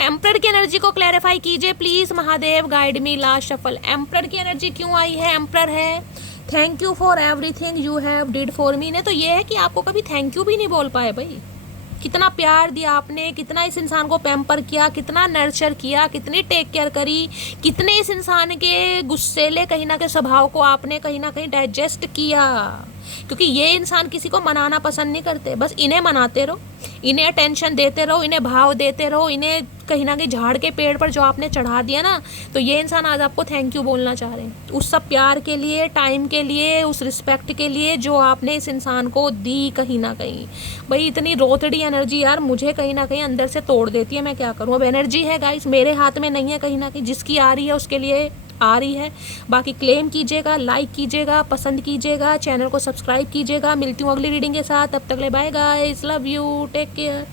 एम्परर की एनर्जी को क्लैरिफाई कीजिए please Mahadev guide me. Last shuffle. Emperor की एनर्जी क्यों आई है? एम्परर है thank you for everything you have did for me. ने तो ये है कि आपको कभी थैंक यू भी नहीं बोल पाए भाई। कितना प्यार दिया आपने, कितना इस इंसान को पैम्पर किया, कितना नर्चर किया, कितनी टेक केयर करी, कितने इस इंसान के गुस्सेले कहीं ना कहीं स्वभाव को आपने कहीं ना कहीं डाइजेस्ट किया। क्योंकि ये इंसान किसी को मनाना पसंद नहीं करते, बस इन्हें मनाते रहो, इन्हें अटेंशन देते रहो, इन्हें भाव देते रहो, इन्हें कहीं ना कहीं झाड़ के पेड़ पर जो आपने चढ़ा दिया ना, तो ये इंसान आज आपको थैंक यू बोलना चाह रहे हैं उस सब प्यार के लिए, टाइम के लिए, उस रिस्पेक्ट के लिए जो आपने इस इंसान को दी। कहीं ना कहीं भाई इतनी रोतड़ी एनर्जी यार मुझे कहीं ना कहीं अंदर से तोड़ देती है। मैं क्या करूँ, अब एनर्जी है गाइस, मेरे हाथ में नहीं है। कहीं ना कहीं जिसकी आ रही है उसके लिए आ रही है। बाकी क्लेम कीजिएगा, लाइक कीजिएगा, पसंद कीजिएगा, चैनल को सब्सक्राइब कीजिएगा। मिलती हूँ अगली रीडिंग के साथ, तब तक ले bye guys, love you, take care.